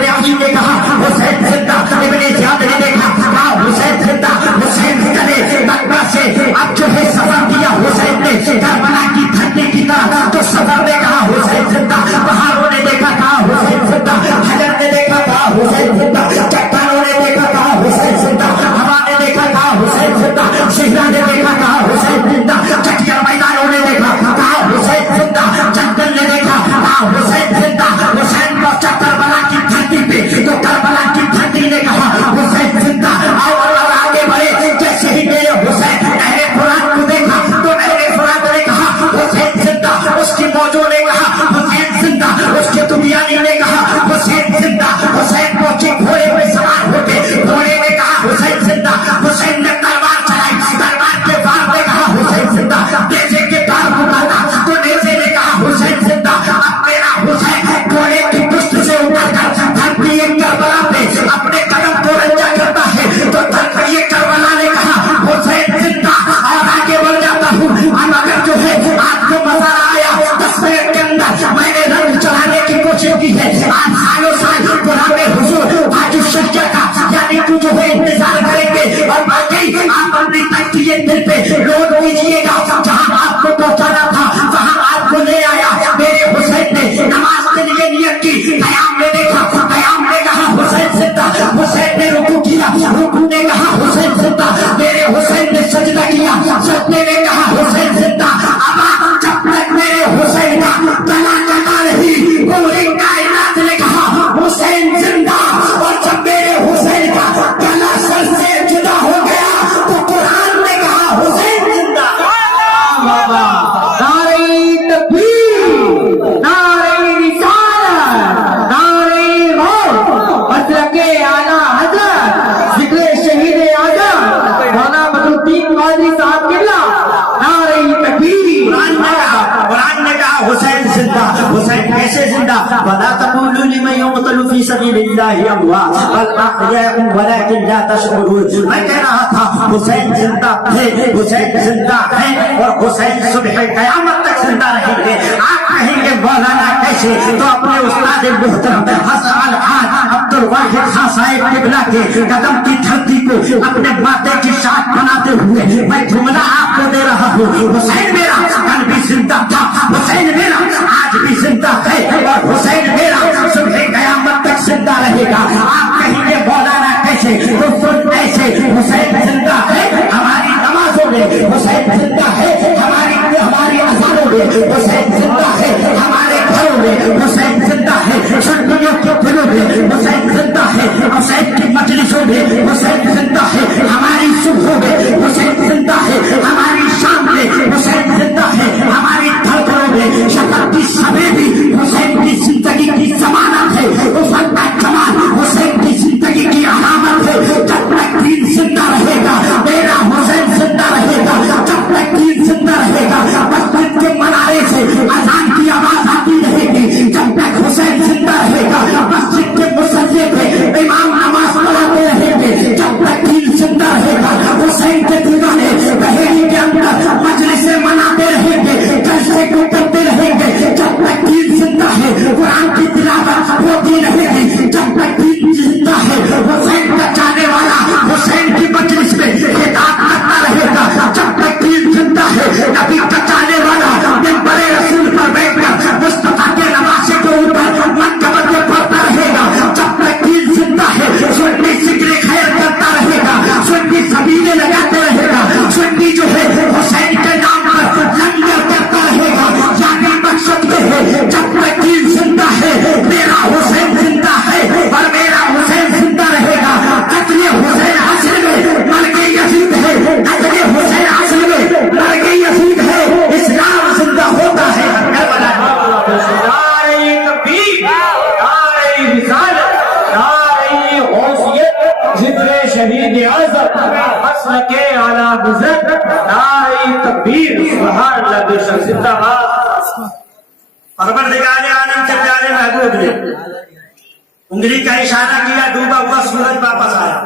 ریاضی نے کہا حسین زندہ، ابن زیاد نے دیکھا کہا حسین زندہ. حسین نے مکہ سے اب جو ہے سفر کیا، حسین نے کربلا کی دھرتی کی طرح تو سفر نے کہا حسین زندہ. پہاڑوں نے دیکھا کہا حسین زندہ، حجر نے دیکھا کہا حسین زندہ، چٹانوں نے دیکھا کہا حسین زندہ، ہوا نے دیکھا کہا حسین زندہ، صحرا نے دیکھا کہا حسین زندہ، چٹیا میدانوں نے دیکھا کہا حسین زندہ، جنگل نے دیکھا کہا حسین زندہ. حسین کو کربلا کی دھرتی پہ تو کربلا کی دھرتی نے کہا حسین زندہ. اور آگے بڑھے، جیسے ہی میرے حسین اہل فرات کو دیکھا تو اہل فرات نے کہا حسین زندہ، اس کی موجوں نے کہا حسین زندہ، اس کے دنیانی نے کہا حسین زندہ. حسین پہنچے گھوڑے پہ سوار ہو کے، گھوڑے نے کہا حسین زندہ. حسین نے تلوار چلائی، تلوار کے وار نے کہا حسین زندہ. نیزے کے تار کو کاٹا تو نیزے نے کہا حسین زندہ. اب میرا حسین گھوڑے کی پشت سے اتر کر دھرتی کربلا پہ اپنے قدم کو رنجا کرتا ہے تو دھرتی کربلا نے کہا حسین زندہ. اور آگے بڑھ جاتا ہوں، اب اگر جو ہے آپ کو مزہ آیا 10 منٹ کے اندر میں نے رنگ چڑھانے کی کوشش کی ہے. آج سالوں سال پرانے حضور آج شکر کا یعنی تو جو ہے انتظار کریں گے. اور باقی آپ اپنی تکیے دل پہ کیسے زندہ؟ وَلَا تَقُولُوا لِمَن يُقْتَلُ فِي سَبِيلِ اللَّهِ أَمْوَاتٌ بَلْ أَحْيَاءٌ وَلَكِن لَا تَشْعُرُونَ. میں کہہ رہا تھا حسین زندہ تھے، حسین زندہ ہیں اور حسین صبح قیامت تک زندہ رہیں گے. آپ کہیں گے مولانا کیسے؟ تو اپنے استاد محترم حسن الحاج عبد الواحد خان صاحب قبلہ کے قدم کی دھرتی کو اپنے ماتھے کی شاخ بناتے ہوئے میں جملہ آپ کو دے رہا ہوں. حسین میرا کل بھی زندہ تھا، حسین میرا آج بھی زندہ ہے اور حسین میرا صبح قیامت تک زندہ رہے گا. آپ کہیں گے مولانا کیسے؟ تو سن ایسے حسین زندہ ہے ہماری نمازوں میں، حسین زندہ ہے ہماری اذانوں میں، حسین زندہ ہے ہمارے گھروں میں، حسین زندہ ہے شرکیوں کے دلوں میں، حسین زندہ ہے حسین کی مجلسوں میں، حسین زندہ ہے ہماری صبحوں میں، حسین زندہ ہے ہماری شام میں، حسین زندہ ہے ہماری دھڑکنوں میں. شفق کی سویدی حسین کی زندگی کی ضمانت ہے، حسین کا کمال حسین کی زندگی کی علامت ہے. جب تک دین زندہ رہے گا میرا حسین زندہ رہے گا، جب تک دین زندہ رہے گا مسجد کے منارے سے اذان کی آواز آتی رہے گی، جب تک حسین زندہ رہے گا مسجد کے مصلی پہ امام نماز پڑھاتے رہیں گے، جب تک دین زندہ رہے گا حسین کے دیوانے بحیری کے اندر مجلسیں مناتے رہیں گے، جلسے کو کرتے رہیں گے، جب تک دین زندہ ہے قرآن کی تلاوت ہوتی رہے گی، جب تک دین زندہ ہے حسین کا چاہنے والا حسین کی مجلس میں خطاب کرتا رہے گا، جب تک دین زندہ ہے نبی کا چاہنے والا منبر رسول پر بیٹھ کر مصطفیٰ کے نواسے کے اوپر منقبت میں پڑھتا رہے گا، جب تک دین زندہ ہے سنی ذکر خیر کرتا رہے گا، سنی زمینیں لگاتے رہے گا، سنی جو ہے حسین کے نام پر لنگر کرتا رہے گا. یعنی مقصد یہ ہے جب تک دین زندہ ہے میرا حسین زندہ ہے اور میرا حسین زندہ رہے گا. قتل حسین اصل میں مرگ یزید ہے، قتل حسین اصل میں مرگ یزید ہے، اسلام زندہ ہوتا ہے. نعرہ تکبیر، نعرہ رسالت، نعرہ غوثیت، ذکر شہید اعظم، مسلک اعلی بزرگ، نعرہ تکبیر، سبحان اللہ بے شک زندہ باد. پروردگار عالم کے پیارے محبوب نے انگلی کا اشارہ کیا، ڈوبا ہوا سورج واپس آیا.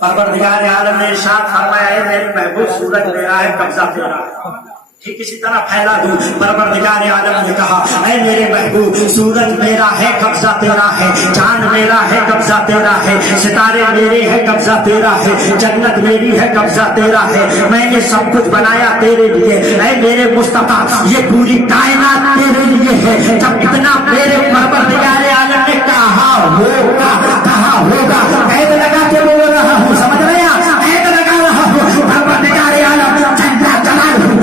پروردگار عالم نے ارشاد فرمایا ہے میرے محبوب سورج میرا ہے قبضہ تیرا ہے. ٹھیک اسی طرح پھیلا دوں. پروردگار عالم نے کہا اے میرے محبوب سورج میرا ہے قبضہ تیرا ہے، چاند میرا ہے قبضہ تیرا ہے، ستارے میرے ہے قبضہ تیرا ہے، جنت میری ہے قبضہ تیرا ہے، میں نے سب کچھ بنایا تیرے لیے. اے میرے مصطفیٰ یہ پوری کائنات تیرے لیے ہے. جب اتنا میرے پروردگار عالم نے کہا ہوگا قید لگا کے بول رہا ہوں، سمجھ رہے ہیں؟ قید لگا رہا ہوں. پروردگار عالم جنتا جلال ہوں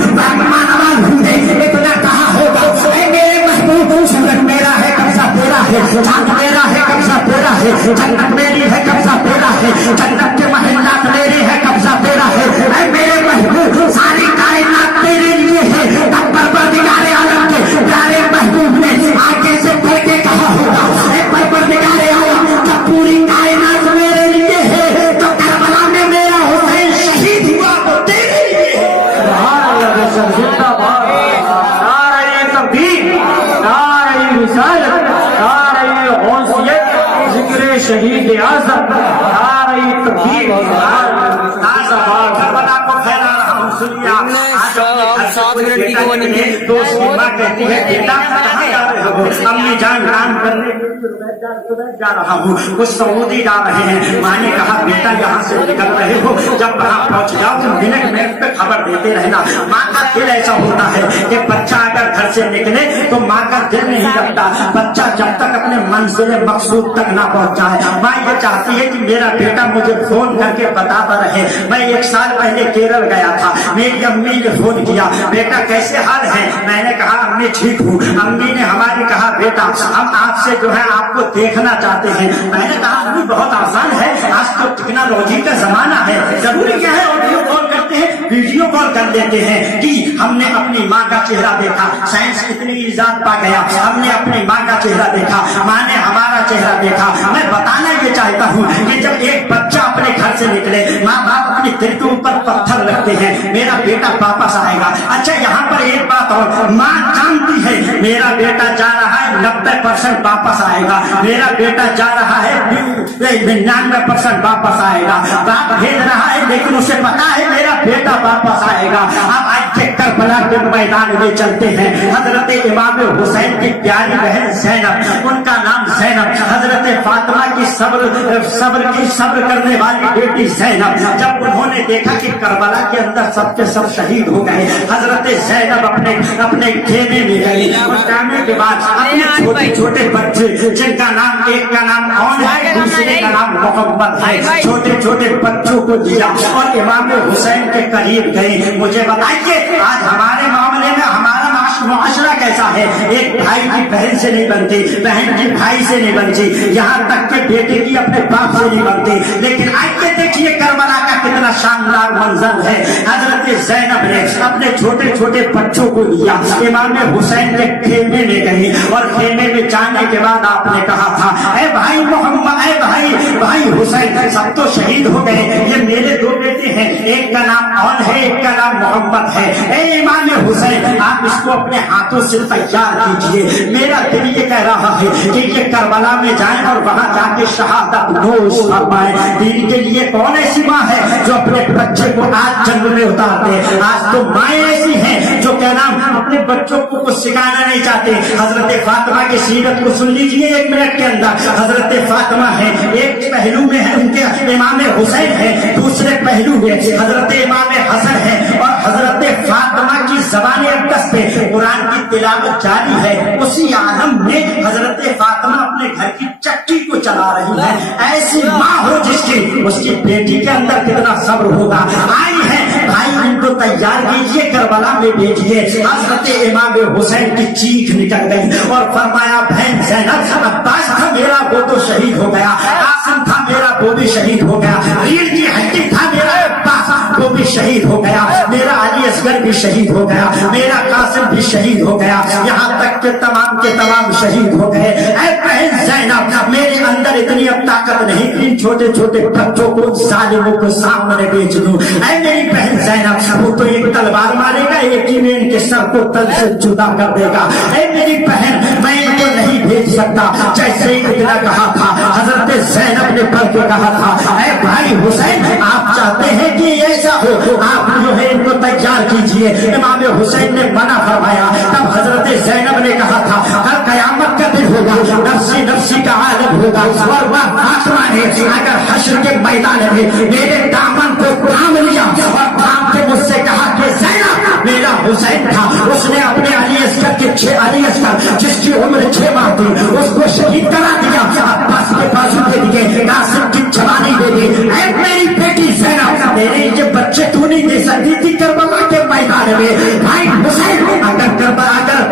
اتنا کہا ہوگا اے میرے محبوب سورج میرا ہے قبضہ تیرا ہے، چاند میرا ہے قبضہ تیرا ہے، جنت میری ہے قبضہ تیرا ہے، جنت کے محلات میری ہے قبضہ تیرا ہے. اے میرے محبوب ساری کائنات تیرے لیے ہے. تب پروردگار عالم کے پیارے محبوب نے آگے سے پڑھ کے کہا ہوگا اے پروردگار عالم جب پوری کائنات میرے لیے ہے تو کربلا میں میرا حسین شہید ہوا تو تیرے لیے ہے. سبحان اللہ بے شک زندہ باد. نعرہ تکبیر، نعرہ رسالت، نعرہ غوثیت، ذکر شہید اعظم، نعرہ تکبیر. کربلا کو پھیلا رہا ہوں. سنیے آپ 7 منٹ کی تو وہ نہیں ہے. تو اس کی ماں کہتی ہے بیٹا کہاں جا رہے ہو؟ امی جان کام کرنے جا رہا ہوں. کچھ سعودی جا رہے ہیں. ماں نے کہا بیٹا یہاں سے نکل رہے ہو جب وہاں پہنچ جاؤ تو منٹ پہ خبر دیتے رہنا. ماں کا دل ایسا ہوتا ہے کہ بچہ اگر گھر سے نکلے تو ماں کا دل نہیں لگتا. بچہ جب تک اپنے منزل مقصود تک نہ پہنچ جائے ماں یہ چاہتی ہے کہ میرا بیٹا مجھے فون کر کے بتاتا رہے. میں 1 سال پہلے کیرل گیا تھا. میری امی نے فون کیا بیٹا کیسے حال ہے؟ میں نے کہا امی ٹھیک ہوں. امی نے ہماری کہا بیٹا ہم آپ سے جو ہے آپ کو دیکھنا چاہتے ہیں. میں نے کہا امی بہت آسان ہے، آج تو ٹیکنالوجی کا زمانہ ہے، ضروری کیا ہے آڈیو کال کرتے ہیں، ویڈیو کال کر دیتے ہیں کہ ہم نے اپنی ماں کا چہرہ دیکھا، سائنس اتنی ایجاد پا گیا، ہم نے اپنی ماں کا چہرہ دیکھا، ماں نے ہمارا چہرہ دیکھا۔ میں بتانا یہ چاہتا ہوں کہ جب ایک بچہ اپنے گھر سے نکلے، ماں باپ اپنے دل کے اوپر پتھر رکھتے ہیں، میرا بیٹا واپس آئے گا۔ اچھا یہاں پر ایک بات اور، ماں جانتی ہے میرا بیٹا جا رہا ہے 90% واپس آئے گا، میرا بیٹا جا رہا ہے 99% واپس آئے گا، باپ بھیج رہا ہے لیکن اسے پتا ہے میرا بیٹا واپس آئے گا۔ اب آج کربلا کے میدان میں چلتے ہیں، حضرت امام حسین کی پیاری بہن زینب، ان کا نام زینب، حضرت فاطمہ کی صبر کرنے والی بیٹی زینب، جب انہوں نے دیکھا کہ کربلا کے اندر سب کے سب شہید ہو گئے، حضرت زینب اپنے خیمے میں گئی، اور جانے کے بعد اپنے چھوٹے چھوٹے بچے، جن کا نام ایک کا نام اون ہے، دوسرے کا نام محمد ہے، چھوٹے چھوٹے بچوں کو دیا اور امام حسین کے قریب گئے۔ مجھے بتائیے آج ہمارے معاملے میں ہمارا معاشرہ کیسا ہے؟ ایک بھائی کی بہن سے نہیں بنتی، بہن کی بھائی سے نہیں بنتی، یہاں تک کہ بیٹے کی اپنے باپ سے نہیں بنتی۔ لیکن آج کے دیکھیے کربلا کا کتنا شاندار منظر ہے، حضرت زینب نے اپنے چھوٹے چھوٹے بچوں کو لیا، امام حسین کے خیمے میں گئی، اور خیمے میں جانے کے بعد آپ نے کہا تھا اے بھائی محمد، اے بھائی حسین، سب تو شہید ہو گئے، یہ میرے دو بیٹے ہیں، ایک کا نام اون ہے، ایک کا نام محمد ہے، اے امام حسین آپ اس کو اپنے ہاتھوں سے تیار کیجئے۔ میرا دل یہ کہہ رہا ہے کہ یہ کربلا میں جائیں اور وہاں جا کے شہادت نوش فرمائیں۔ دین کے لیے کون ایسی ماں ہے جو اپنے بچے کو آج جنگ میں اتار دے؟ آج تو مائیں ایسی ہیں جو کہنا اپنے بچوں کو کچھ سکھانا نہیں چاہتے۔ حضرت فاطمہ کی سیرت کو سن لیجئے ایک منٹ کے اندر۔ حضرت فاطمہ ہے، ایک پہلو میں ہے ان کے امام حسین ہے، دوسرے پہلو میں حضرت امام حسن ہے، اور حضرت فاطمہ کی زبان اقدس پہ قرآن کی تلاوت جاری ہے۔ اسی عالم میں حضرت فاطمہ اپنے گھر کی چکی کو چلا رہی ہے۔ ایسی ماں ہو جس کی اس کی بیٹی کے اندر کتنا صبر ہوگا۔ آئی ہے بھائی، ان کو تیار کیجیے، کربلا میں بیٹھیے۔ حضرت امام حسین کی چیخ نکل گئی اور فرمایا بہن زینب، عباس تھا میرا وہ تو شہید ہو گیا، قاسم تھا میرا وہ بھی شہید ہو گیا، ریڑھ کی ہڈی تھا میرا عباس وہ بھی شہید ہو گیا، میرا علی اصغر بھی شہید ہو گیا، میرا قاسم بھی شہید ہو گیا، یہاں تک کہ تمام کے تمام شہید ہو گئے۔ اے بہن زینب، میرے اندر اتنی اب طاقت نہیں کہ ان چھوٹے چھوٹے بچوں کو ظالموں کو سامنے بیچ دوں۔ اے میری بہن زینب، وہ تو ایک تلوار مارے گا، ایک ہی میں ان کے سر کو تل سے جدا کر دے گا۔ اے میری بہن، میں ان کو نہیں بھیج سکتا۔ جیسے ہی اتنا کہا تھا، حضرت زینب نے پڑھ کے کہا تھا اے بھائی حسین، آپ چاہتے ہیں کہ ایسا ہو، آپ جو ہے ان کو تیار کیجئے۔ امام حسین نے منع فرمایا۔ تب حضرت زینب نے کہا تھا کل قیامت کا دن ہوگا، نفسی نفسی کا عالم ہوگا، اور وہ فاطمہ نے اگر حشر کے میدان میں میرے دامن کو تھام لیا اور تھام کے مجھ سے کہا کہ زینب میرا حسین تھا، اس نے اپنے علی اصغر کے علی اصغر جس کی عمر 6 ماہ تھی اس کو شہید کرا دیا، عباس کے بازو دے دیے، قاسم کی جوانی دے دی۔ اے میری بیٹی زینب، میرے یہ بچے تو نہیں دے سکتی تھی کربلا کے میدان میں۔ بھائی حسین، اگر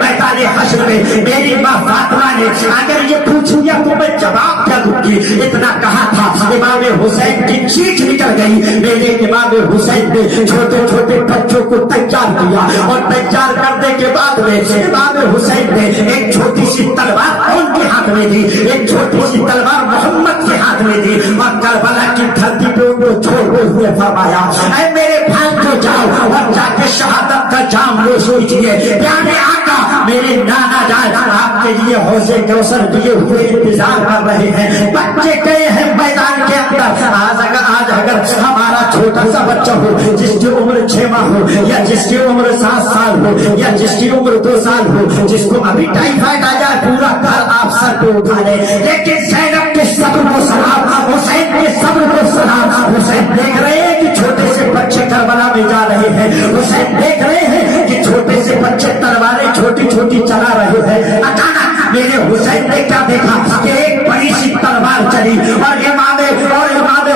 میدان حشر میں میری ماں فاطمہ نے اگر یہ پوچھ لیا تو میں جواب کیا دوں گی؟ اتنا کہا تھا، امام حسین کی چیخ نکل گئی۔ میرے امام حسین نے چھوٹے چھوٹے بچوں کو تیار کیا، اور تیار کرنے کے بعد میں امام حسین نے ایک چھوٹی سی تلوار ان کے ہاتھ میں دی، ایک چھوٹی سی تلوار محمد کے ہاتھ میں دی، اور کربلا کی دھرتی پہ ان کو چھوڑتے ہوئے فرمایا اے میرے بھائی کو جاؤ اور جا کے شہادت کا جام نوش کیجیے۔ پیارے آقا، میرے نانا جان آپ کے لیے حوضے کوثر دیے ہوئے انتظار کر رہے ہیں۔ بچے گئے ہیں میدان کے اندر۔ آج اگر ہمارا چھوٹا سا بچہ ہو جس کی عمر 6 ماہ ہو، یا جس کی عمر 7 سال ہو، یا جس کی عمر 2 سال ہو، جس کو ابھی ٹائیفائڈ آ جائے، پورا گھر آپ سر پہ اٹھا لیں، لیکن زینب کے صبر کو سلام، حسین کے صبر کو سلام۔ حسین دیکھ رہے ہیں کہ چھوٹے سے بچے کربلا میں جا رہے ہیں، حسین دیکھ رہے ہیں کہ چھوٹے سے بچے تلواریں چھوٹی چھوٹی چلا رہے ہیں۔ اچانک میرے حسین نے کیا دیکھا کہ ایک بڑی سی تلوار چلی، اور امام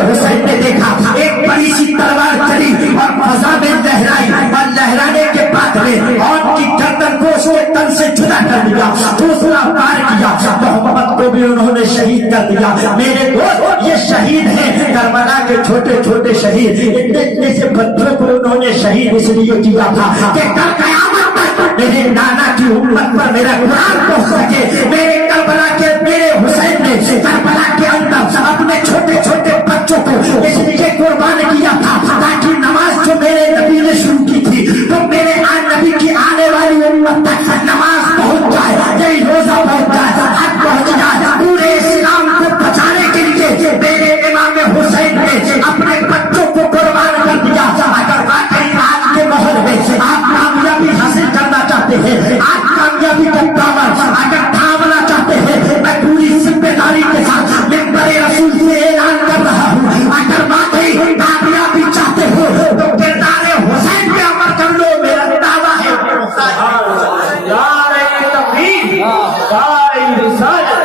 حسین نے دیکھا ایک بڑی سی تلوار چلی اور فضا میں لہرائی، اور لہرانے کے بعد میں اور کی گردن کو اس کے تن سے جدا کر دیا، دوسرا پار کیا، محمد کو بھی انہوں نے شہید کر دیا۔ میرے دوست، یہ شہید ہیں کربلا کے چھوٹے چھوٹے شہید، اتنے سے بچوں کو انہوں نے شہید यकीन इसलिए किया था कि कल क़यामत तक मेरे नाना की उम्मत पर मेरा कुरान पहुंच सके। मेरे करबला के मेरे हुसैन ने करबला के अंदर अपने छोटे छोटे बच्चों को इसलिए कुर्बान किया था ताकि नमाज जो मेरे नबी ने शुरू की थी तो मेरे नबी की आने वाली उम्मत तक नमाज पहुंच जाए, यही रोजा पहुंच जाए, हज पहुंच जाए। पूरे इस्लाम को बचाने के लिए मेरे इमाम हुसैन ने अपने बच्चों को कुर्बान कर दिया। अगर वाकई आज के माहौल में आप कामयाबी हासिल करना चाहते हैं, आज कामयाबी का दामन अगर थामना चाहते हैं, मैं पूरी जिम्मेदारी के साथ मिंबर रसूल से ऐलान कर रहा हूँ, अगर वाकई कामयाबी चाहते हो तो किरदार हुसैन पे अमल कर लो। मेरा दावा है नारे तकबीर, नारे रिसालत,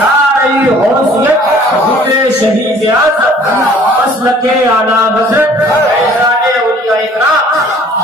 नारे गौसियत, जिक्र शहीद आज़म, मसलके आला हज़रत, ऐज़ाने औलिया इकराम,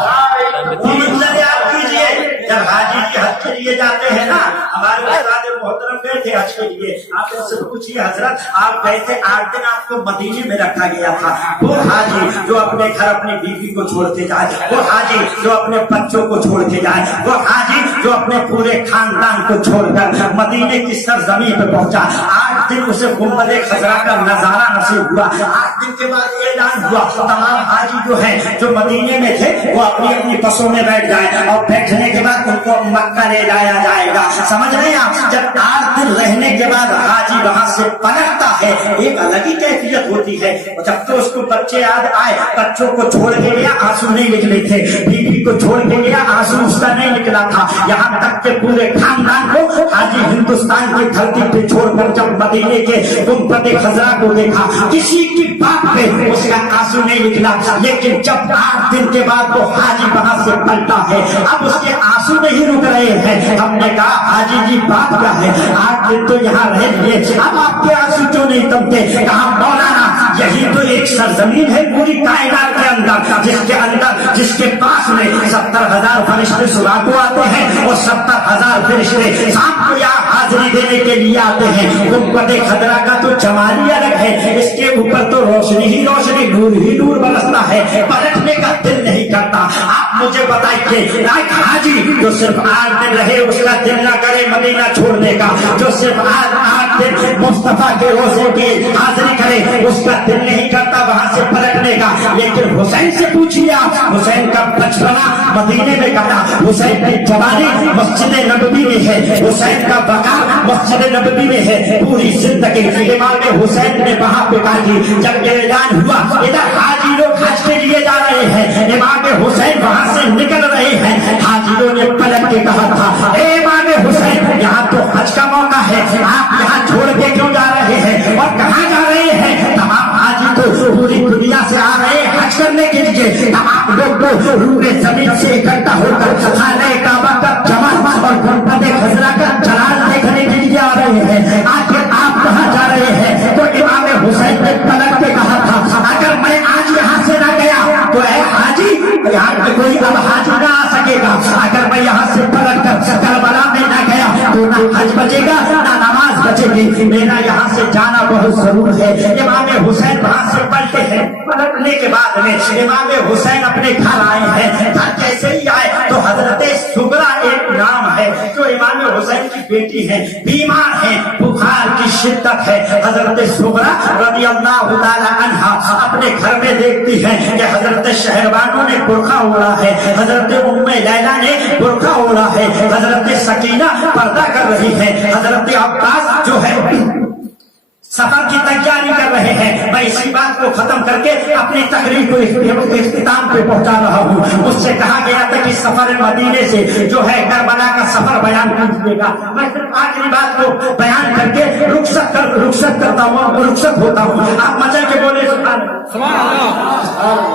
नारे मतलब याद कीजिए, जब हाजी जी हज के लिए जाते हैं ना, हमारे उस्ताद मोहतरम गए थे हज के लिए, आप उनसे पूछिए हजरत आप गए थे 8 दिन आपको मदीने में रखा गया था, वो हाजी जो अपने घर अपनी बीवी को छोड़ के जाए, वो हाजी जो अपने बच्चों को छोड़ के जाए, वो हाजी जो अपने पूरे खानदान को छोड़कर मदीने की सरजमीन पे पहुंचा, 8 दिन उसे गुंबद खजरा का नजारा नसीब हुआ। 8 दिन के बाद ऐलान हुआ तमाम हाजी जो है जो मदीने में थे वो अपनी अपनी बसों में बैठ जाए और बैठने के बाद उनको मक्का ले जाया जाएगा। समझ रहे हैं आप? जब 8 दिन रहने के बाद हाजी वहां से पलटता है, एक अलग ही कैफियत होती है। जब तो उसको बच्चे याद आए, बच्चों को छोड़ के गया, आंसू नहीं निकले थे, बीवी को छोड़ के गया, आंसू उसका नहीं निकला था, यहाँ तक के पूरे खानदान को हाजी हिंदुस्तान की धरती पे छोड़कर जब मदीने के गुंबद खजरा को देखा, किसी की बात पे उसका आंसू नहीं निकला। लेकिन जब 8 दिन के बाद वो हाजी वहां से पलटा है, अब उसके आंसू नहीं रुक रहे हैं। हमने कहा हाजी जी बात क्या है, 8 दिन तो यहाँ रह लिए, अब आपके आंसू क्यों नहीं थमते? कहा मौलाना यही तो एक सरजमीन है पूरी कायनात के अंदर, जिसके पास में 70,000 फरिश्ते सुबह को आते हैं और 70,000 फरिश्ते शाम को यहाँ हाजिरी देने के लिए आते हैं। गुंबद खजरा का तो जमाल ही अलग है, इसके ऊपर तो रोशनी ही रोशनी, नूर ही नूर बरसता है, पलटने का दिल नहीं करता। आप मुझे बताइए, एक हाजी जो सिर्फ 8 दिन रहे उसका दिल न करे मदीना छोड़ने का, जो सिर्फ 8 दिन मुस्तफा के रोजे की हाजिरी करे उसका दिल नहीं करता वहां से पलटने का। लेकिन हुसैन से पूछिए आप, हुसैन का बचपना मदीने में कटा, हुसैन की जवानी मस्जिद नबवी में है, हुसैन का बका मस्जिद नबवी में है, पूरी जिंदगी इमाम हुसैन ने वहां पे काटी। जब ऐलान हुआ इधर हाजी लोग हज के लिए जा रहे हैं, इमाम हुसैन वहां से निकल रहे हैं, हाजियों ने पलट के कहा था ए इमाम हुसैन यहाँ तो हज का मौका है, आप यहाँ छोड़ के क्यों जा रहे हैं और कहाँ जा रहे हैं? तमाम हाजी तो पूरी दुनिया से आ रहे हैं हज करने के लिए, तमाम लोग तो रूए जमीन से इकट्ठा होकर खाने काबा का जमाल और गुंबद खजरा का जलाल देखने के लिए आ रहे हैं, आखिर आप कहाँ जा रहे हैं? तो इमाम हुसैन ने पलट के कहा था अगर मैं आज यहाँ से न गया तो ऐ हाजी यहाँ पे कोई अब हाजी न आ सकेगा, अगर मैं यहाँ से पलट कर करबला में न गया तो ना हज बचेगा ना नमाज बचेगी, मेरा यहाँ से जाना बहुत जरूर है। इमाम हुसैन वहां से पलटे हैं, पलटने के बाद में इमाम हुसैन अपने घर आए हैं। घर कैसे ही आए तो हजरत सुगरा एक नाम है जो इमाम हुसैन की बेटी है, बीमार है, बुखार की शिद्दत है। हजरत सुगरा रज़ी अल्लाह ताला अन्हा अपने घर में देखती है कि हजरत शहरबानों ने बुर्खा ओढ़ा है, हजरत उम्मे लैला ने बुर्खा ओढ़ा है, हजरत सकीना पर्दा कर रही है, हजरत अब्बास जो है सफर की तैयारी कर रहे हैं। मैं इसी बात को खत्म करके अपनी तकरीर को इख्तिताम पे पहुंचा रहा हूँ। मुझसे कहा गया था कि सफर मदीने से जो है करबला का सफर बयान कीजिएगा। मैं सिर्फ आखिरी बात को बयान करके रुखसत करता हूँ, रुखसत होता हूँ। आप मचल के बोले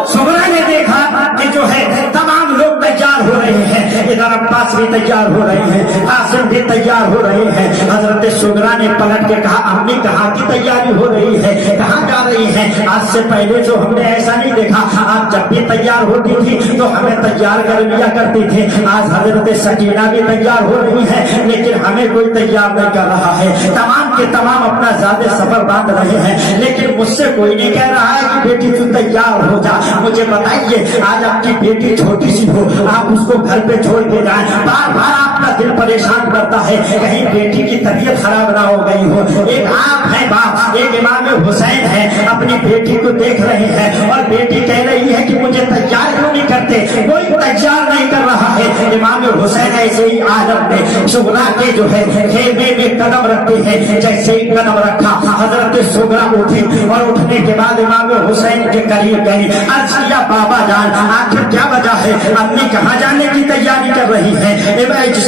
सुगरा ने देखा कि जो है तमाम लोग तैयार हो रहे हैं, इधर अब्बास भी तैयार हो रहे हैं, कासिम भी तैयार हो रहे हैं। हजरत सुगरा ने पलट के कहा, अम्मी कहाँ की तैयारी हो रही है, कहाँ जा रही है? आज से पहले जो हमने ऐसा नहीं देखा, आप जब भी तैयार होती थी तो हमें तैयार कर लिया करती थी। आज हजरत सकीना भी तैयार हो रही है, लेकिन हमें कोई तैयार नहीं कर रहा है। तमाम के तमाम अपना ज्यादा सफर बांध रहे हैं, लेकिन मुझसे कोई नहीं कह रहा है कि बेटी तू तैयार हो जा। मुझे बताइए, आज आपकी बेटी छोटी सी हो, आप उसको घर पे छोड़ के जाए, बार बार आपका दिल परेशान करता है, कहीं बेटी की तबीयत खराब ना हो गई हो। एक आप है बाप, एक इमाम हुसैन है, अपनी बेटी को देख रहे हैं और बेटी कह रही है कि मुझे तैयार क्यों नहीं करते, कोई तैयार नहीं कर रहा है। इमाम हुसैन ऐसे ही आदम में सुगरा के जो है खेमे में कदम रखते हैं, जैसे ही कदम रखा हजरत सुगरा उठी और उठने के बाद इमाम हुसैन के करीब गई। अर्ज किया, बाबा जान आखिर क्या वजह है, अम्मी कहाँ जाने की तैयारी कर रही है,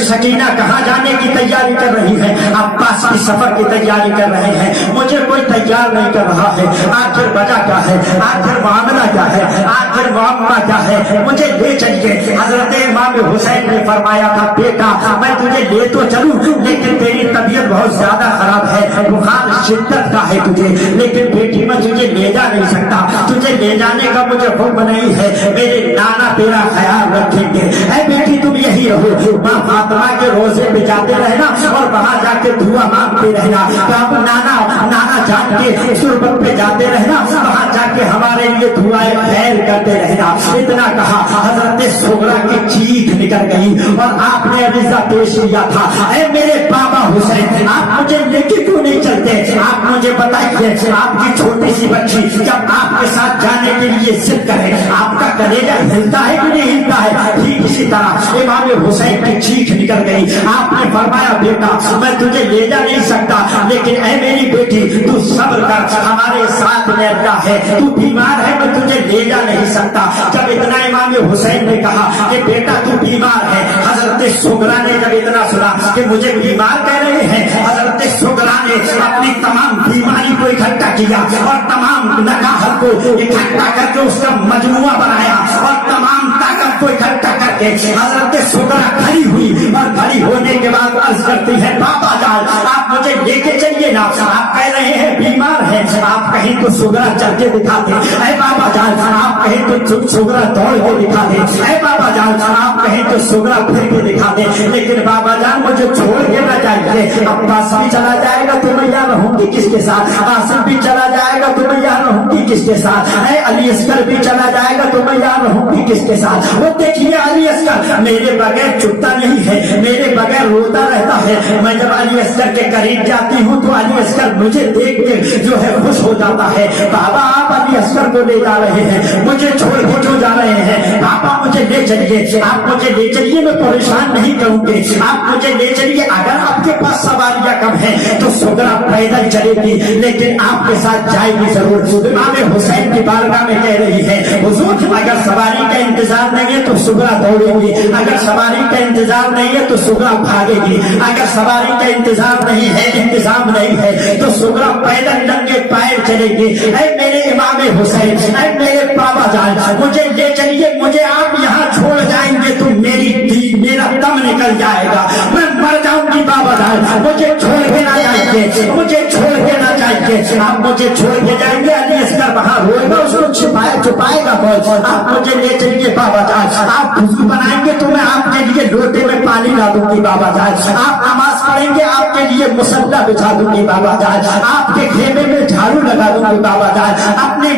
सकीना कहाँ जाने की तैयारी कर रही है, अब्बास की सफर की तैयारी कर रहे हैं, मुझे कोई तैयार नहीं कर रहा है। आखिर वजह क्या है, आखिर मामला क्या है, आखिर मामला क्या है, मुझे ले चलिए। हजरत इमाम हुसैन ने फरमाया था, बेटा मैं तुझे ले तो चलूं, लेकिन तेरी तबीयत बहुत ज्यादा खराब है, बुखार शिद्दत का है तुझे, लेकिन बेटी मैं तुझे ले जा नहीं सकता, तुझे ले जाने का मुझे हुक्म नहीं है, मेरे नाना तेरा ख्याल रखेंगे। ऐ बेटी तुम यही रहो, माँ फातिमा के रोजे पे जाते रहना और वहां जाके दुआ मांगते रहना, नाना जान के सुरबत पे जाते रहना, वहां जाके हमारे लिए दुआएं खैर करते रहना। इतना कहा, हजरत सुगरा की चीख निकल गई और आपने अरीजा पेश किया था, ऐ मेरे बाबा हुसैन आप मुझे लेके क्यों नहीं चलते, आप मुझे बताइए, आपकी छोटी सी बच्ची जब आपके साथ जाने के लिए जिद करे, आपका कलेजा हिलता है कि नहीं हिलता है? ठीक इसी तरह इमाम हुसैन की चीख निकल गई। आपने फरमाया, बेटा मैं तुझे ले जा नहीं सकता, लेकिन ऐ मेरी बेटी तू सब्र कर, हमारे साथ में अल्लाह है, तू बीमार है, मैं तुझे ले जा नहीं सकता। जब इतना इमाम हुसैन ने कहा कि बेटा तू बीमार है, हजरत सुगरा ने जब इतना सुना कि मुझे बीमार कह रहे हैं, हजरत सुगरा ने अपनी तमाम बीमारी को इकट्ठा किया और तमाम नकाहत को इकट्ठा करके उसका मजमुआ बनाया और तमाम ताकत को इकट्ठा करके हजरत सुगरा खड़ी हुई और खड़ी होने के बाद अर्ज करती है, बाबा जान आप मुझे लेके चलिए ना, आप कह रहे हैं बीमार है, आप कहीं तो सुगरा चल के दिखाते, ऐ बाबा जान आप कहीं तो सुगरा दौड़ के दिखाते, ऐ बाबा जान आप कहीं तो सुगरा फिर के दिखाते, लेकिन बाबा जान मुझे छोड़ के न जाइए। अब्बास भी चला जाएगा तो मैं यहाँ रहूंगी किसके साथ, आसिम भी चला जाएगा तो मैं यहाँ रहूंगी किसके साथ, ऐ अली अस्कर भी चला जाएगा तो मैं यहाँ रहूंगी किसके साथ। वो देखिए अली अस्कर मेरे बगैर चुपता नहीं है, मेरे बगैर रोता रहता है, मैं जब अली अस्कर के करीब जाती हूँ तो अली अस्कर मुझे देख के जो है खुश हो जाता है। बाबा आप अली अस्कर को ले जा रहे हैं, मुझे छोड़ के जो जा रहे हैं, पापा मुझे ले चलिए, आप मुझे ले चलिए, मैं परेशान नहीं करूंगी, आप मुझे ले चलिए। अगर आपके पास सवारियां कम है तो सुगरा पैदल चलेगी, लेकिन आपके साथ जाएगी जरूर। इमाम हुसैन की बारगाह में कह रही है, हुजूर अगर सवारी का इंतजार नहीं है तो सुगरा दौड़ेगी, अगर सवारी का इंतजार नहीं है तो सुगरा भागेगी, अगर सवारी का इंतजार नहीं है, इंतजाम नहीं है तो सुगरा पैदल नंगे पैर चलेगी। ऐ मेरे इमाम हुसैन, ऐ मेरे बाबा जान मुझे ले चलिए, मुझे आप यहाँ छोड़ जाएंगे तो मेरा दम निकल जाएगा, मैं मर जाऊंगी। बाबा जान मुझे छोड़ के ना जाएंगे, मुझे छोड़ के ना जाएंगे, आप मुझे छोड़ के जाएंगे, अली अस्कर वहां रोएगा, उसको छुपाएगा कौन, आप मुझे ले चलिए बाबा जान, आप वुजू बनाएंगे तो मैं आपके लिए लोटे में पानी ला दूंगी बाबा जान, आप नमाज पढ़ेंगे आपके लिए मुसल्ला बिछा दूंगी बाबा जान, आपके खेमे में झाड़ू लगा दूंगी बाबा जान, अपने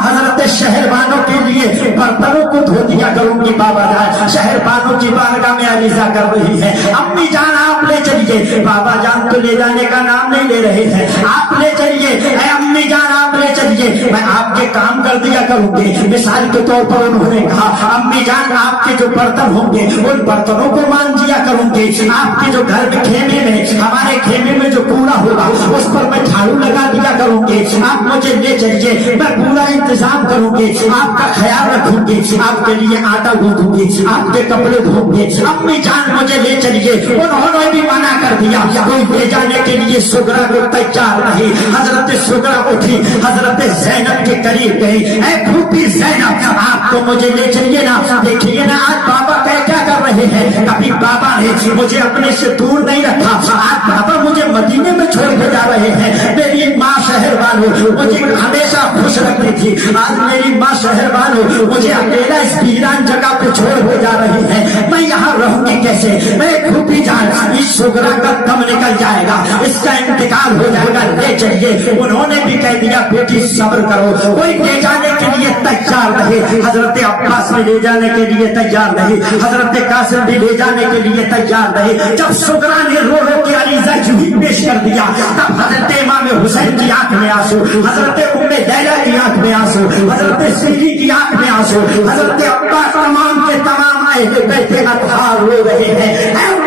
हजरत शहरबानों के लिए बर्तनों को धो दिया करूंगी बाबा जान। शहरबानों की बारगाह में अलीजा कर रही है, अम्मी जान आप ले चलिए, बाबा जान तो ले जाने का नाम नहीं ले रहे हैं, आप ले चलिए, अम्मी जान आप ले चलिए, मैं आपके काम कर दिया करूंगी। मिसाल के तौर पर उन्होंने कहा, अम्मी जान आपके जो बर्तन होंगे उन बर्तनों को मान दिया करूंगी, आपके जो घर में खेमे में हमारे खेमे में जो कूड़ा होगा उस पर मैं झाड़ू लगा दिया करूंगी, आप मुझे ले चलिए, मैं पूरा इंतजाम करूंगी, आपका ख्याल रखूंगी, आपके लिए आटा गूंथूंगी, आपके कपड़े धोऊंगी। अम्मी जान मुझे ले चलिए, उन्होंने भी मना कर दिया, कोई ले जाने के लिए सुगरा को तैयार नहीं। हजरत सुगरा उठी, हजरत ज़ैनब के करीब गई, ऐ फूफी ज़ैनब आप तो मुझे ले चलिए ना, देखिए ना आज बाबा क्या कर रहे रहे हैं। कभी बाबा ने मुझे अपने से दूर नहीं रखा, आज बाबा मुझे मदीने में छोड़ के जा रहे हैं। मेरी माँ शहर वालों मुझे हमेशा खुश रखती थी, आज मेरी माँ शहर वालों मुझे अकेला इस वीरान जगह पे छोड़ के जा रही है। मैं यहाँ रहूंगी कैसे? मैं खूबी जान इस सुगरा का दम निकल जाएगा, इसका इंतकाल हो जाएगा, ले चलिए। उन्होंने भी कह दिया बेटी सब्र करो, कोई ले जाने के लिए तैयार नहीं। हजरत अब्बास भी ले जाने के लिए तैयार नहीं, हजरत कासिम भी ले जाने के लिए तैयार नहीं। जब सुगरा ने रो रो के अरीजा यूं पेश कर दिया, तब हजरत इमाम हुसैन की आंख में आंसू, हजरत उम्मे लैला की आंख में आंसू, हजरत सिद्दीक की आंख में आंसू, हजरत अब्बास तमाम के तमाम आए बैठे अतहार रो रहे हैं।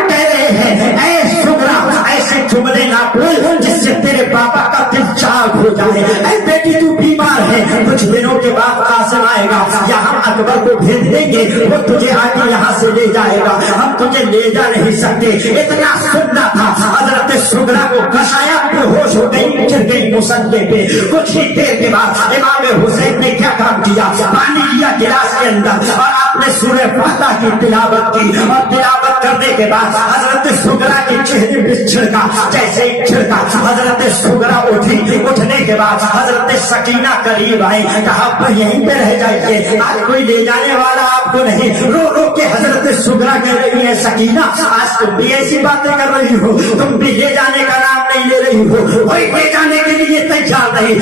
कह रहे हैं ऐ सुगरा ऐसे जुमले ना बोल जिससे तेरे पापा का दिल चाक हो जाए। ऐ बेटी तू बीमार है, कुछ दिनों के बाद कासिम आएगा, यहाँ अकबर को भेज देंगे, वो तुझे आके यहाँ से ले जाएगा, हम तुझे ले जा नहीं सकते। इतना सुनना था। हजरत सुगरा को कसाया, बेहोश हो गई, गिर गई मुसल्ले पे। कुछ ही देर के बाद इमाम हुसैन ने क्या काम किया, पानी लिया गिलास के अंदर और आपने सूरह फातिहा की तिलावत की, और तिलावत करने के बाद हजरत सुगरा के चेहरे पे छिड़का, जैसे ही छिड़का हजरत सुगरा उठी। उठने के बाद हजरत सकीना करीब आई, कहा पर यहीं पे रह जाइए, आज कोई ले जाने वाला आपको नहीं। रो रो के हजरत सुगरा कह रही है सकीना आज तुम भी ऐसी बातें कर रही हो, तुम भी ले जाने का नाम नहीं ले रही हो, कोई ले जाने के लिए तैयार नहीं।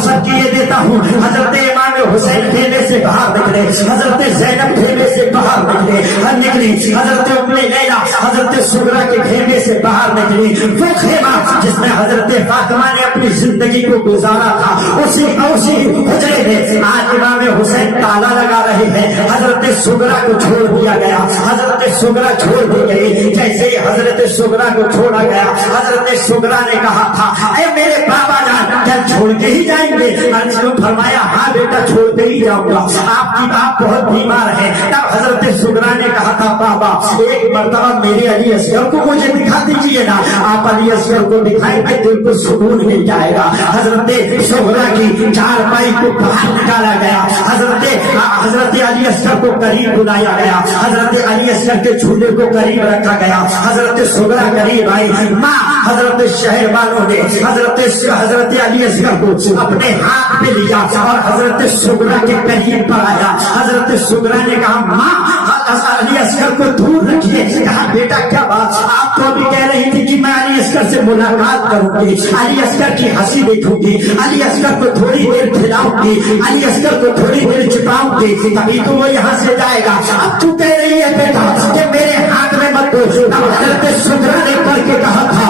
सब किए देता हूँ। हजरत इमाम हुसैन खेमे से बाहर निकले, हजरत जैनब खेमे से बाहर निकली, हजरत उम्मे लैला हजरत सुगरा के खेमे से बाहर निकली। वो खेमा जिसमें हजरत फातिमा ने अपनी जिंदगी को गुजारा था, उसी हुजरे में आज इमाम हुसैन ताला लगा रहे हैं। हजरत सुगरा को छोड़ दिया गया, हजरत सुगरा छोड़ दी गई। जैसे ही हजरत सुगरा को छोड़ा गया, हजरत सुगरा ने कहा था अरे मेरे बाबा जान क्या छोड़ के ही जाएंगे? फरमाया हाँ बेटा छोड़ते ही जाऊंगा, आपकी बाप बहुत बीमार है। तब हजरत सुगरा ने कहा था बाबा एक मर्तबा मेरे अली असगर को मुझे दिखा दीजिए ना, आप अली असगर को दिखाएंगे दिल को सुकून मिल जाएगा। हजरत सुगरा की चारपाई को बाहर निकाला गया, हजरत अली असगर को करीब बुलाया गया, हजरत अली असगर के झूले को करीब रखा गया। हजरत सुगरा करीब आई, माँ हजरत शहर वालों ने हजरत अली असगर को अपने हाथ में लिया और हजरत सुगरा के करीब पर आया। हजरत सुगरा ने कहा माँ अली असगर को दूर रखिए। कहा बेटा क्या बात, आप तो अभी कह रही थी कि मैं अली असगर से मुलाकात करूंगी, अली असगर की हंसी देखूंगी, अली असगर को थोड़ी देर खिलाऊंगी, अली असगर को थोड़ी देर छिपाऊंगी, तभी तो वो यहाँ से जाएगा। अब तू कह रही है बेटा कि मेरे हाथ में मत दो। हजरत सुगरा ने पढ़ के कहा था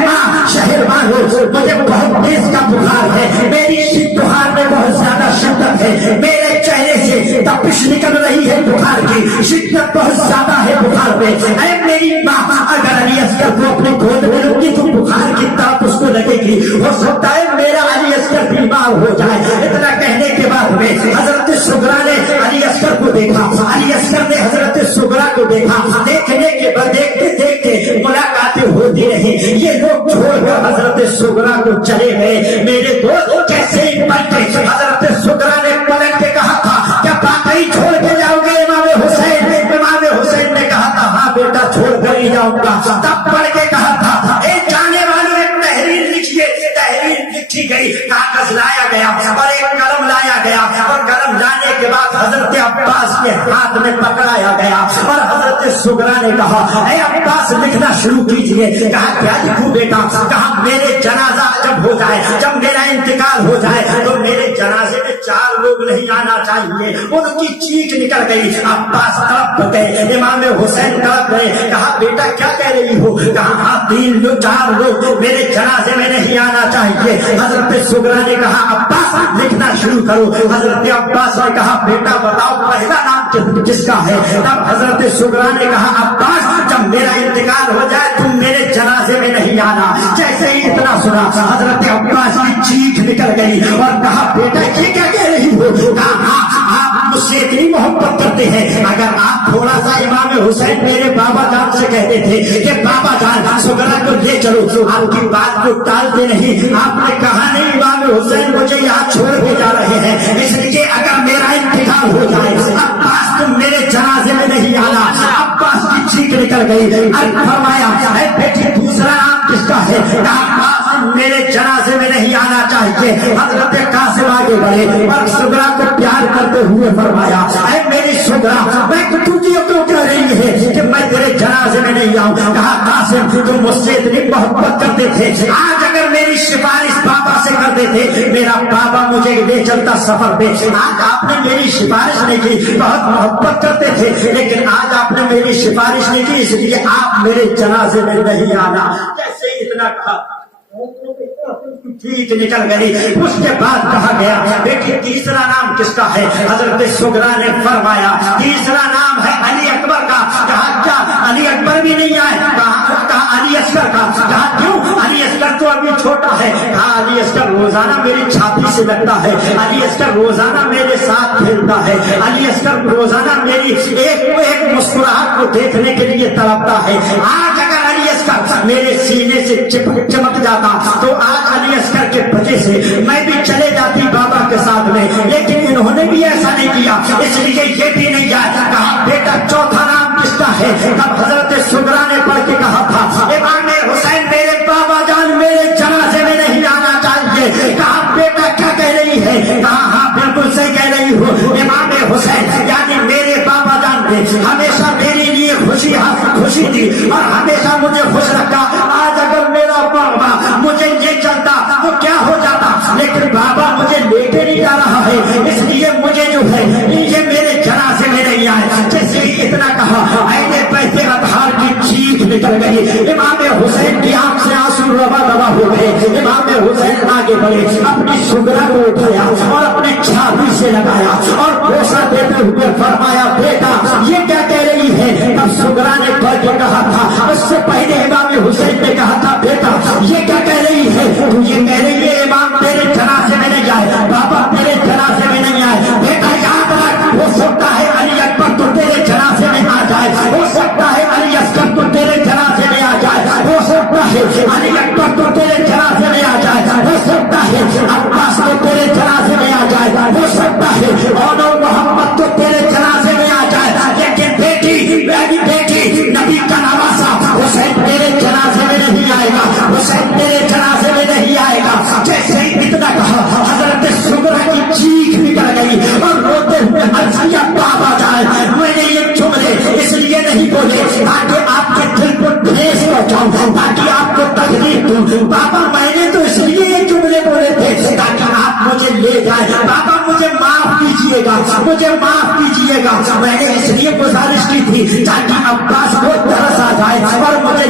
माँ शहर वालों मुझे बहुत तेज का बुखार है, मेरी बुखार में बहुत ज्यादा शिद्दत है, मेरे चेहरे से तपिश निकल रही है, बुखार की शिद्दत बहुत ज्यादा है बुखार में। अरे मेरी माँ अगर अली असगर को अपने गोद में लूंगी तो बुखार की तप उसको लगेगी, हो सकता है मेरा अली असगर बीमार हो जाए। इतना कहने के बाद में हजरत सुगरा ने अली असगर को देखा, अली असगर ने हजरत सुगरा को देखा। देखने के बाद देखते देखते मुलाकातें होती रही। ये लोग छोड़कर हजरत सुगरा को चले गए। मेरे दोस्त कैसे ही पलटे, हजरत सुगरा ने पलट के कहा था क्या वाकई छोड़ के जाओगे इमाम हुसैन? इमाम हुसैन ने कहा था हाँ बेटा छोड़ कर ही जाऊंगा। तब पढ़ के कहा था एक जाने वालों एक तहरीर लिखिए। तहरीर लिखी गई, कागज लाया गया और एक कलम लाया गया, और कलम लाने के बाद हजरत अब्बास के हाथ में पकड़ाया गया और हजरत सुगरा ने कहा ऐ अब्बास लिखना शुरू कीजिए। कहा क्या लिखूं बेटा? कहा मेरे जनाजा जब हो जाए, जब मेरा इंतकाल हो जाए तो मेरे जनाजे में 4 लोग नहीं आना चाहिए। उनकी चीख निकल गई, अब्बास तड़प गए, इमाम हुसैन तड़प गए। कहा बेटा क्या कह रही हो? कहा हाँ 3 लोग 4 लोग मेरे जनाजे में नहीं आना चाहिए। हजरत सुगरा ने कहा अब्बास लिखना शुरू करो। हजरत अब्बास ने कहा बेटा बताओ पहला नाम किसका है? तब हजरत सुगरा ने कहा अब्बास जब मेरा इंतकाल हो जाए तुम मेरे जनाजे में नहीं आना। जैसे ही इतना सुना हजरत अब्बास की चीख निकल गई और कहा बेटा ये क्या कह रही हो? कहा आप मुझसे इतनी मोहब्बत करते हैं, अगर आप थोड़ा सा इमाम हुसैन मेरे बाबा जान से कहते थे कि बाबा जान सुगरा को ले चलो, आपकी बात को टालते नहीं। आपने कहा नहीं इमाम हुसैन मुझे यहाँ छोड़ के जा रहे हैं, इसलिए अगर मेरा इंतकाल हो जाए अब्बास तुम मेरे जनाजे में नहीं आना। अब्बास نکل گئی. فرمایا اے بیٹی دوسرا نام کس کا ہے؟ قاسم میرے جنازے میں نہیں آنا چاہیے. حضرت قاسم آگے بڑھے اور سغرا کو پیار کرتے ہوئے فرمایا اے میری سغرا میں تجھے کیوں کہہ رہی ہے کہ میں تیرے جنازے میں نہیں آؤں؟ کہا قاسم جو مجھ سے اتنی محبت کرتے تھے آج اگر میری سفارش بابا سے کرتے تھے میرا بابا مجھے لے چلتا سفر پہ. آج آپ نے میری سفارش نہیں کی. بہت محبت کرتے تھے لیکن آج آپ نے میری سفارش نہیں کی اس لیے آپ میرے جنازے میں نہیں آنا. جیسے اتنا کہا ٹھیک نکل گئی. اس کے بعد کہا گیا بیٹی تیسرا نام کس کا ہے؟ حضرت سغرا نے فرمایا تیسرا نام ہے علی اکبر کا. کہا کیا علی اکبر بھی نہیں آئے؟ کہا علی اصغر کا. کہا کیوں؟ علی اصغر تو ابھی چھوٹا ہے. کہا علی اصغر روزانہ میری چھاتی سے لگتا ہے. علی اصغر روزانہ میرے ساتھ کھیلتا ہے. علی اصغر روزانہ میری ایک مسکراہٹ کو دیکھنے کے لیے تڑپتا ہے. آج اگر علی اصغر میرے سینے سے چمک جاتا تو آج علی اصغر کے وجہ سے میں بھی چلے جاتی بابا کے ساتھ میں. لیکن انہوں نے بھی ایسا نہیں کیا اس لیے یہ بھی نہیں آیا. کہا بیٹا چوتھا نام کس کا ہے؟ تب حضرت سغرا نے پڑھ کے کہا تھا امام حسین میرے بابا جان میرے جنازے میں نہیں آنا چاہیے. کہا بیٹا کیا کہہ رہی ہے؟ کہا ہاں بالکل صحیح کہہ رہی ہو. امام حسین یعنی میرے بابا جان نے ہمیشہ میرے لیے خوشی دی اور ہمیشہ مجھے خوش رکھا. آج اگر میرا بابا مجھے لے چلتا تو کیا ہو جاتا لیکن بابا مجھے لے کے نہیں جا رہا ہے اس لیے مجھے جو ہے یہ میرے جنازے میں نہیں آئے. جیسے ہی اتنا کہا اینے پیسے اطہار کی چیخ نکل گئی. امام حسین کی آنکھ سے آنسو روا ہو گئے. امام حسین آگے بڑھے اپنی سغرا کو اٹھایا اور اپنی چھاتی سے لگایا اور بوسہ دیتے ہوئے فرمایا بیٹا یہ کیا کہہ رہی ہے؟ اب سغرا نے پڑھ کے کہا تھا اس سے پہلے امام حسین نے کہا تھا بیٹا یہ کیا کہہ رہی ہے؟ تو یہ کہہ رہی ہے امام تیرے جنازے میں نہیں آئے بابا تیرے جنازے میں نہیں آئے. بیٹا یاد رکھ ہو سکتا ہے علی اکبر تو تیرے جنازے میں آ جائے. ہو سکتا ہے علی اصغر تو تیرے جنازے میں آ جائے. ہو سکتا ہے علی اکبر تو تیرے جنازے میں آ جائے. ہو سکتا ہے عباس تو تیرے جنازے میں آ جائے. ہو سکتا ہے اور محمد تو تیرے جنازے میں آ جائے. لیکن بیٹی میری بیٹی نبی کا نواسا حسین تیرے جنازے میں نہیں آئے گا. حسین تیرے جنازے میں نہیں آئے گا. جیسے ہی اتنا کہا حضرت سغرا کی چیخ نکل گئی اور روتے ہوئے عرض کیا بابا جان میں نے یہ جملے اس لیے نہیں بولے تاکہ آپ کے دل کو ٹھیس پہنچاؤں تاکہ آپ کو تکلیف دوں. بابا میں نے تو اس لیے یہ جملے بولے تھے تاکہ آپ مجھے لے جائیں. بابا مجھے معاف کیجیے گا مجھے معاف کیجیے گا. میں نے اس لیے گزارش کی تھی تاکہ عباس کو ترس آ جائے اور مجھے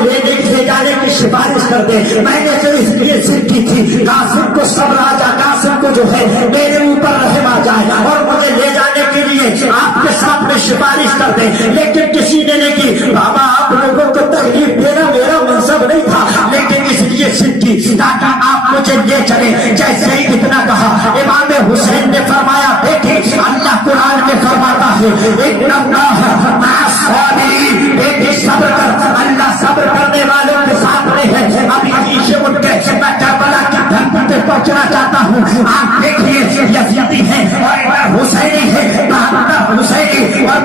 لے جانے کی سفارش کر دے. میں نے تو اس لیے ضد کی تھی قاسم کو صبر آ جائے قاسم کو جو ہے میرے اوپر رحم آ جائے اور مجھے لے جانے کے لیے آپ کے ساتھ میں سفارش کر دیں. لیکن کسی نے نہیں کی. بابا آپ لوگوں کو تکلیف دینا میرا منصب نہیں تھا لیکن اس لیے ضد کی تاکہ آپ مجھے لے چلے. جیسے ہی اتنا کہا امام حسین نے فرمایا بیٹی اللہ قرآن میں فرماتا ہے ان اللہ مع الصابرین. بیٹی صبر کر اللہ صبر کرنے والوں کے ساتھ میں ہے. ابھی پیچھے اٹھ کے میں کربلا کی دھرتی پہ پہنچنا چاہتا ہوں. آپ دیکھیے یزیدی ہے اور حسینی ہے 72 حسینی اور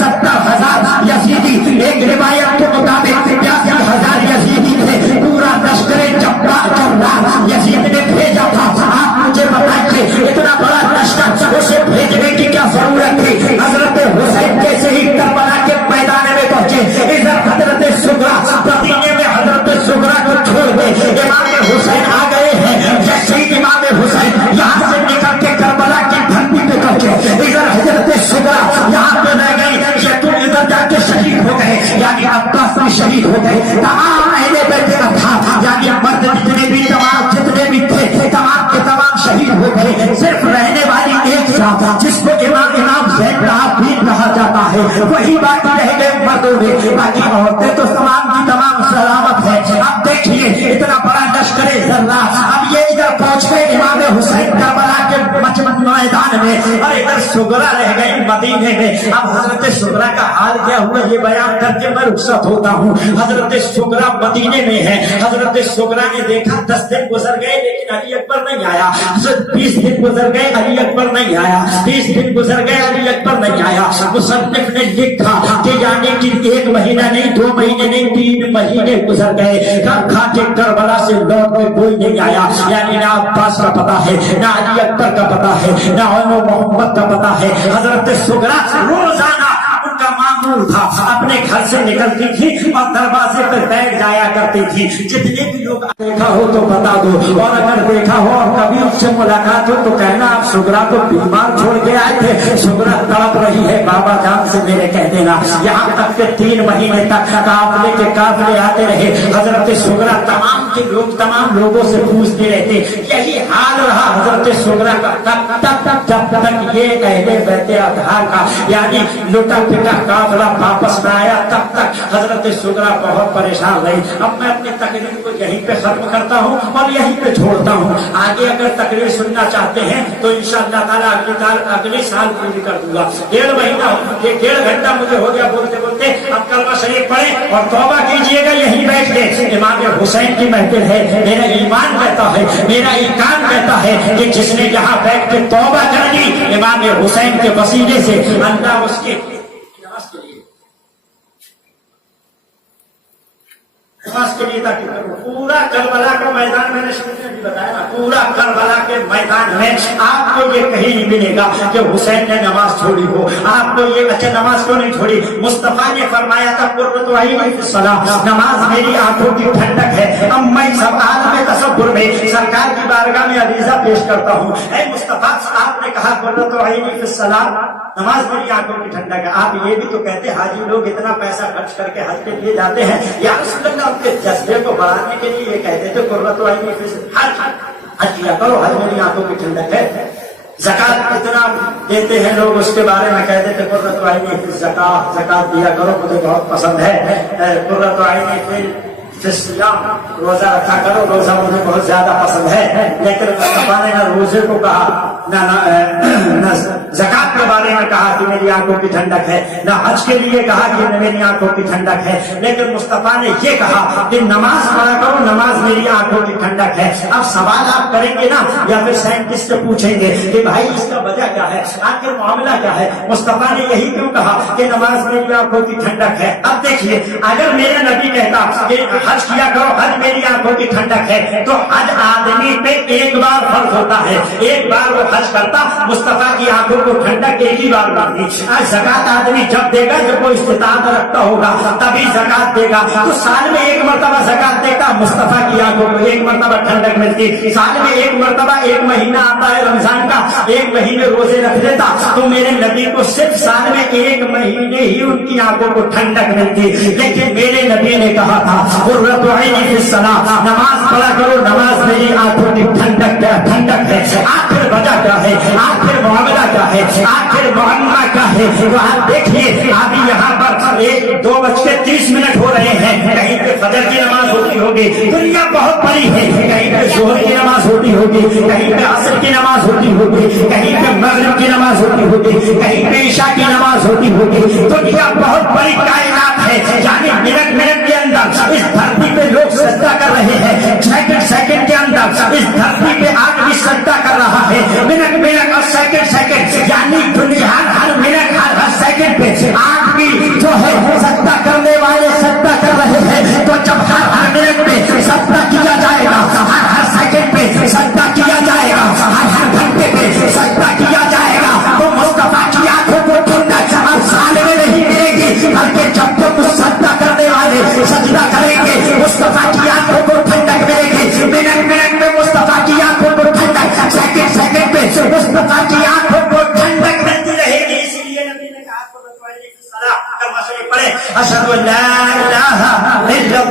70,000 یزیدی. ایک روایت کے مطابق 82,000 یزیدی تھے. پورا لشکر جبار یزید نے بھیجا تھا. آپ مجھے بتائیے اتنا بڑا لشکر اسے بھیجنے کی کیا ضرورت تھی؟ حضرت حسین جیسے ہی کربلا کے میدان میں پہنچے ادھر حضرت سغرا پتینے میں حضرت سغرا کو چھوڑ دے امام حسین آ گئے ہیں. جیسے ہی امام حسین یہاں سے نکل کے کربلا کی دھرتی پہ پہنچے ادھر حضرت سغرا یہاں پہ رہ گئی. یہ تم ادھر جا کے شہید ہو گئے یعنی عباس میں شہید ہو گئے. تمام اہل بیت اطہار یعنی مرد جتنے بھی تھے تمام کے تمام شہید ہو گئے. صرف رہنے والی ایک ذات جس کو امام زید العابدین کہا جاتا ہے وہی باقی رہ گئے مردوں میں. باقی عورتیں تو تمام کی تمام سلامت ہے. اب دیکھیے اتنا بڑا لشکر ذرہ اب یہ ادھر پہنچ گئے. امام حسین کربلا کے मैदान में और इधर सुगरा रह गई मदीने में। अब हजरत सुगरा का हाल क्या हुआ ये बयान करके मैं रुखसत होता हूँ। हजरत सुगरा मदीने में है। हजरत सुगरा ने देखा 10 दिन गुजर गए लेकिन अली अकबर नहीं आया। 20 दिन गुजर गए अली अकबर नहीं आया। 30 दिन गुजर गए अली अकबर नहीं आया। मुसन्निफ ने लिखा कि यानी कि 1 महीना नहीं 2 महीने नहीं 3 महीने गुजर गए। खाके करबला से लौट के कोई नहीं आया। यानी ना अब्बास का पता है ना अली अकबर का पता है ना मोहम्मद का पता है। हजरत सुगरा रोजाना उनका मामूल था अपने घर से निकलती थी और दरवाजे पर बैठ जाया करती थी। जितने भी लोग देखा हो तो बता दो, और अगर देखा हो और कभी उससे मुलाकात हो तो कहना आप सुगरा को बीमार छोड़ के आए थे, सुगरा तड़प रही है बाबा जान से मेरे कह देना। यहाँ तक के 3 महीने तक काफिले आते रहे। हजरत सुगरा तमाम लोगों से पूछते रहते। यही हाल रहा हजरत सुगरा का जब तक ये अहले बैत अतहार का यानी लुटा पिटा काफिला वापस न आया तब तक हजरत सुगरा बहुत परेशान रही। अब मैं अपनी तकरीर को यहीं पे खत्म करता हूँ और यहीं पे छोड़ता हूँ। आगे अगर तकरीर सुनना चाहते हैं तो इंशाअल्लाह ताला अगले साल पूरी कर दूंगा। 1.5 महीना 1.5 घंटा मुझे हो गया बोलते बोलते। अब कलमा शरीफ पढ़े और तौबा कीजिएगा यहीं बैठ के। इमाम हुसैन की महफिल है। मेरा ईमान कहता है मेरा ईकान कहता है कि जिसने यहाँ बैठ के तौबा कर ली इमाम हुसैन के वसीले से अल्लाह उसके नमाज के लिए ताकि पूरा करबला का मैदान मैंने शुरू में भी बताया ना, पूरा करबला के मैदान में आपको ये कहीं नहीं मिलेगा कि हुसैन ने नमाज छोड़ी हो। आपको ये अच्छा नमाज क्यों नहीं छोड़ी? मुस्तफा ने फरमाया था नमाज मेरी आंखों की ठंडक है। अब मैं सब आलम तसव्वुर में सरकार की बारगाह में अरीजा पेश करता हूँ। ऐ मुस्तफा आपने कहा नमाज मेरी आंखों की ठंडक है। आप ये भी तो कहते हाजी लोग इतना पैसा खर्च करके हज के लिए जाते हैं या उनके जज्बे को बढ़ाने के लिए ये कहते थे कुर्रत आइनी हज किया करो हज मेरी आंखों की ठंडक है। ज़कात कितना देते हैं लोग उसके बारे में कहते थे कुर्रत आइनी ज़कात दिया करो मुझे बहुत पसंद है। कुर्रत आइनी रोजा रखा करो रोजा मुझे बहुत ज्यादा पसंद है। लेकिन मुस्तफा ने ना रोजे को कहा ना ज़कात के बारे में कहा कि मेरी आंखों की ठंडक है, ना हज के लिए कहा कि मेरी आंखों की ठंडक है। लेकिन मुस्तफा ने ये कहा कि नमाज पढ़ा करो नमाज मेरी आंखों की ठंडक है। अब सवाल आप करेंगे ना या फिर साइंटिस्ट से पूछेंगे कि भाई इसका वजह क्या है, आखिर मामला क्या है? मुस्तफा ने यही क्यों कहा कि नमाज मेरी आंखों की ठंडक है? अब देखिए अगर मेरा नबी कहता कि हज किया करो हज मेरी आंखों की ठंडक है तो हज आदमी पे एक बार फर्ज होता है। एक बार वो हज करता मुस्तफा की आंखों को ठंडक एक ही बार मिलती। आज ज़कात आदमी जब देगा जब वो इस्तिताअत रखता होगा तभी ज़कात देगा। तो साल में 1 मरतबा ज़कात देता मुस्तफा की आंखों को 1 मरतबा ठंडक मिलती। साल में 1 मरतबा 1 महीना आता है रमजान का 1 महीने रोजे रख देता तो मेरे नबी को सिर्फ साल में 1 महीने ही उनकी आंखों को ठंडक मिलती। लेकिन मेरे नबी ने कहा था नमाज पढ़ा करो नमाज मेरी आंखों की ठंडक है। आखिर वजह क्या है, आखिर मामला क्या है, आखिर मोहम्मा क्या है? तो आप देखिए अभी यहाँ पर 2:30 हो रहे हैं। कहीं पे फजर की नमाज होती होगी, दुनिया बहुत बड़ी है। कहीं पे जोहर की नमाज होती होगी, कहीं पे असर की नमाज होती होगी, कहीं पे मगरिब की नमाज होती होगी, कहीं पे ईशा की नमाज होती होगी। दुनिया बहुत बड़ी कायनात है। यानी मिनट के अंदर इस धरती पे लोग सजदा कर रहे हैं। सेकंड के अंदर इस धरती पे आदमी सजदा कर रहा है। मिनट और सेकंड यानी दुनिया हर मिनट हर सेकंड पे आदमी जो है सजदा करने वाले सजदा कर रहे हैं। तो जब हर मिनट पे सजदा किया जाएगा, हर सेकंड पे सजदा किया जाएगा, हर घंटे पे सजदा किया जाएगा तो मुस्तफा की आंखों को ठंडक अब साल में नहीं मिलेगी बल्कि जब तक उस सजदा करने वाले सजदा करेंगे मुस्तफा की आंखों को ठंडक मिलेगी। मिनट में मुस्तफा की आंखों को ठंडक, सेकंड पे मुस्तफा की आंखों को ठंडक मिलती रहेगी। इसलिए नबी ने कहा पढ़े अशहदु अल्ला इलाहा इल्लल्लाह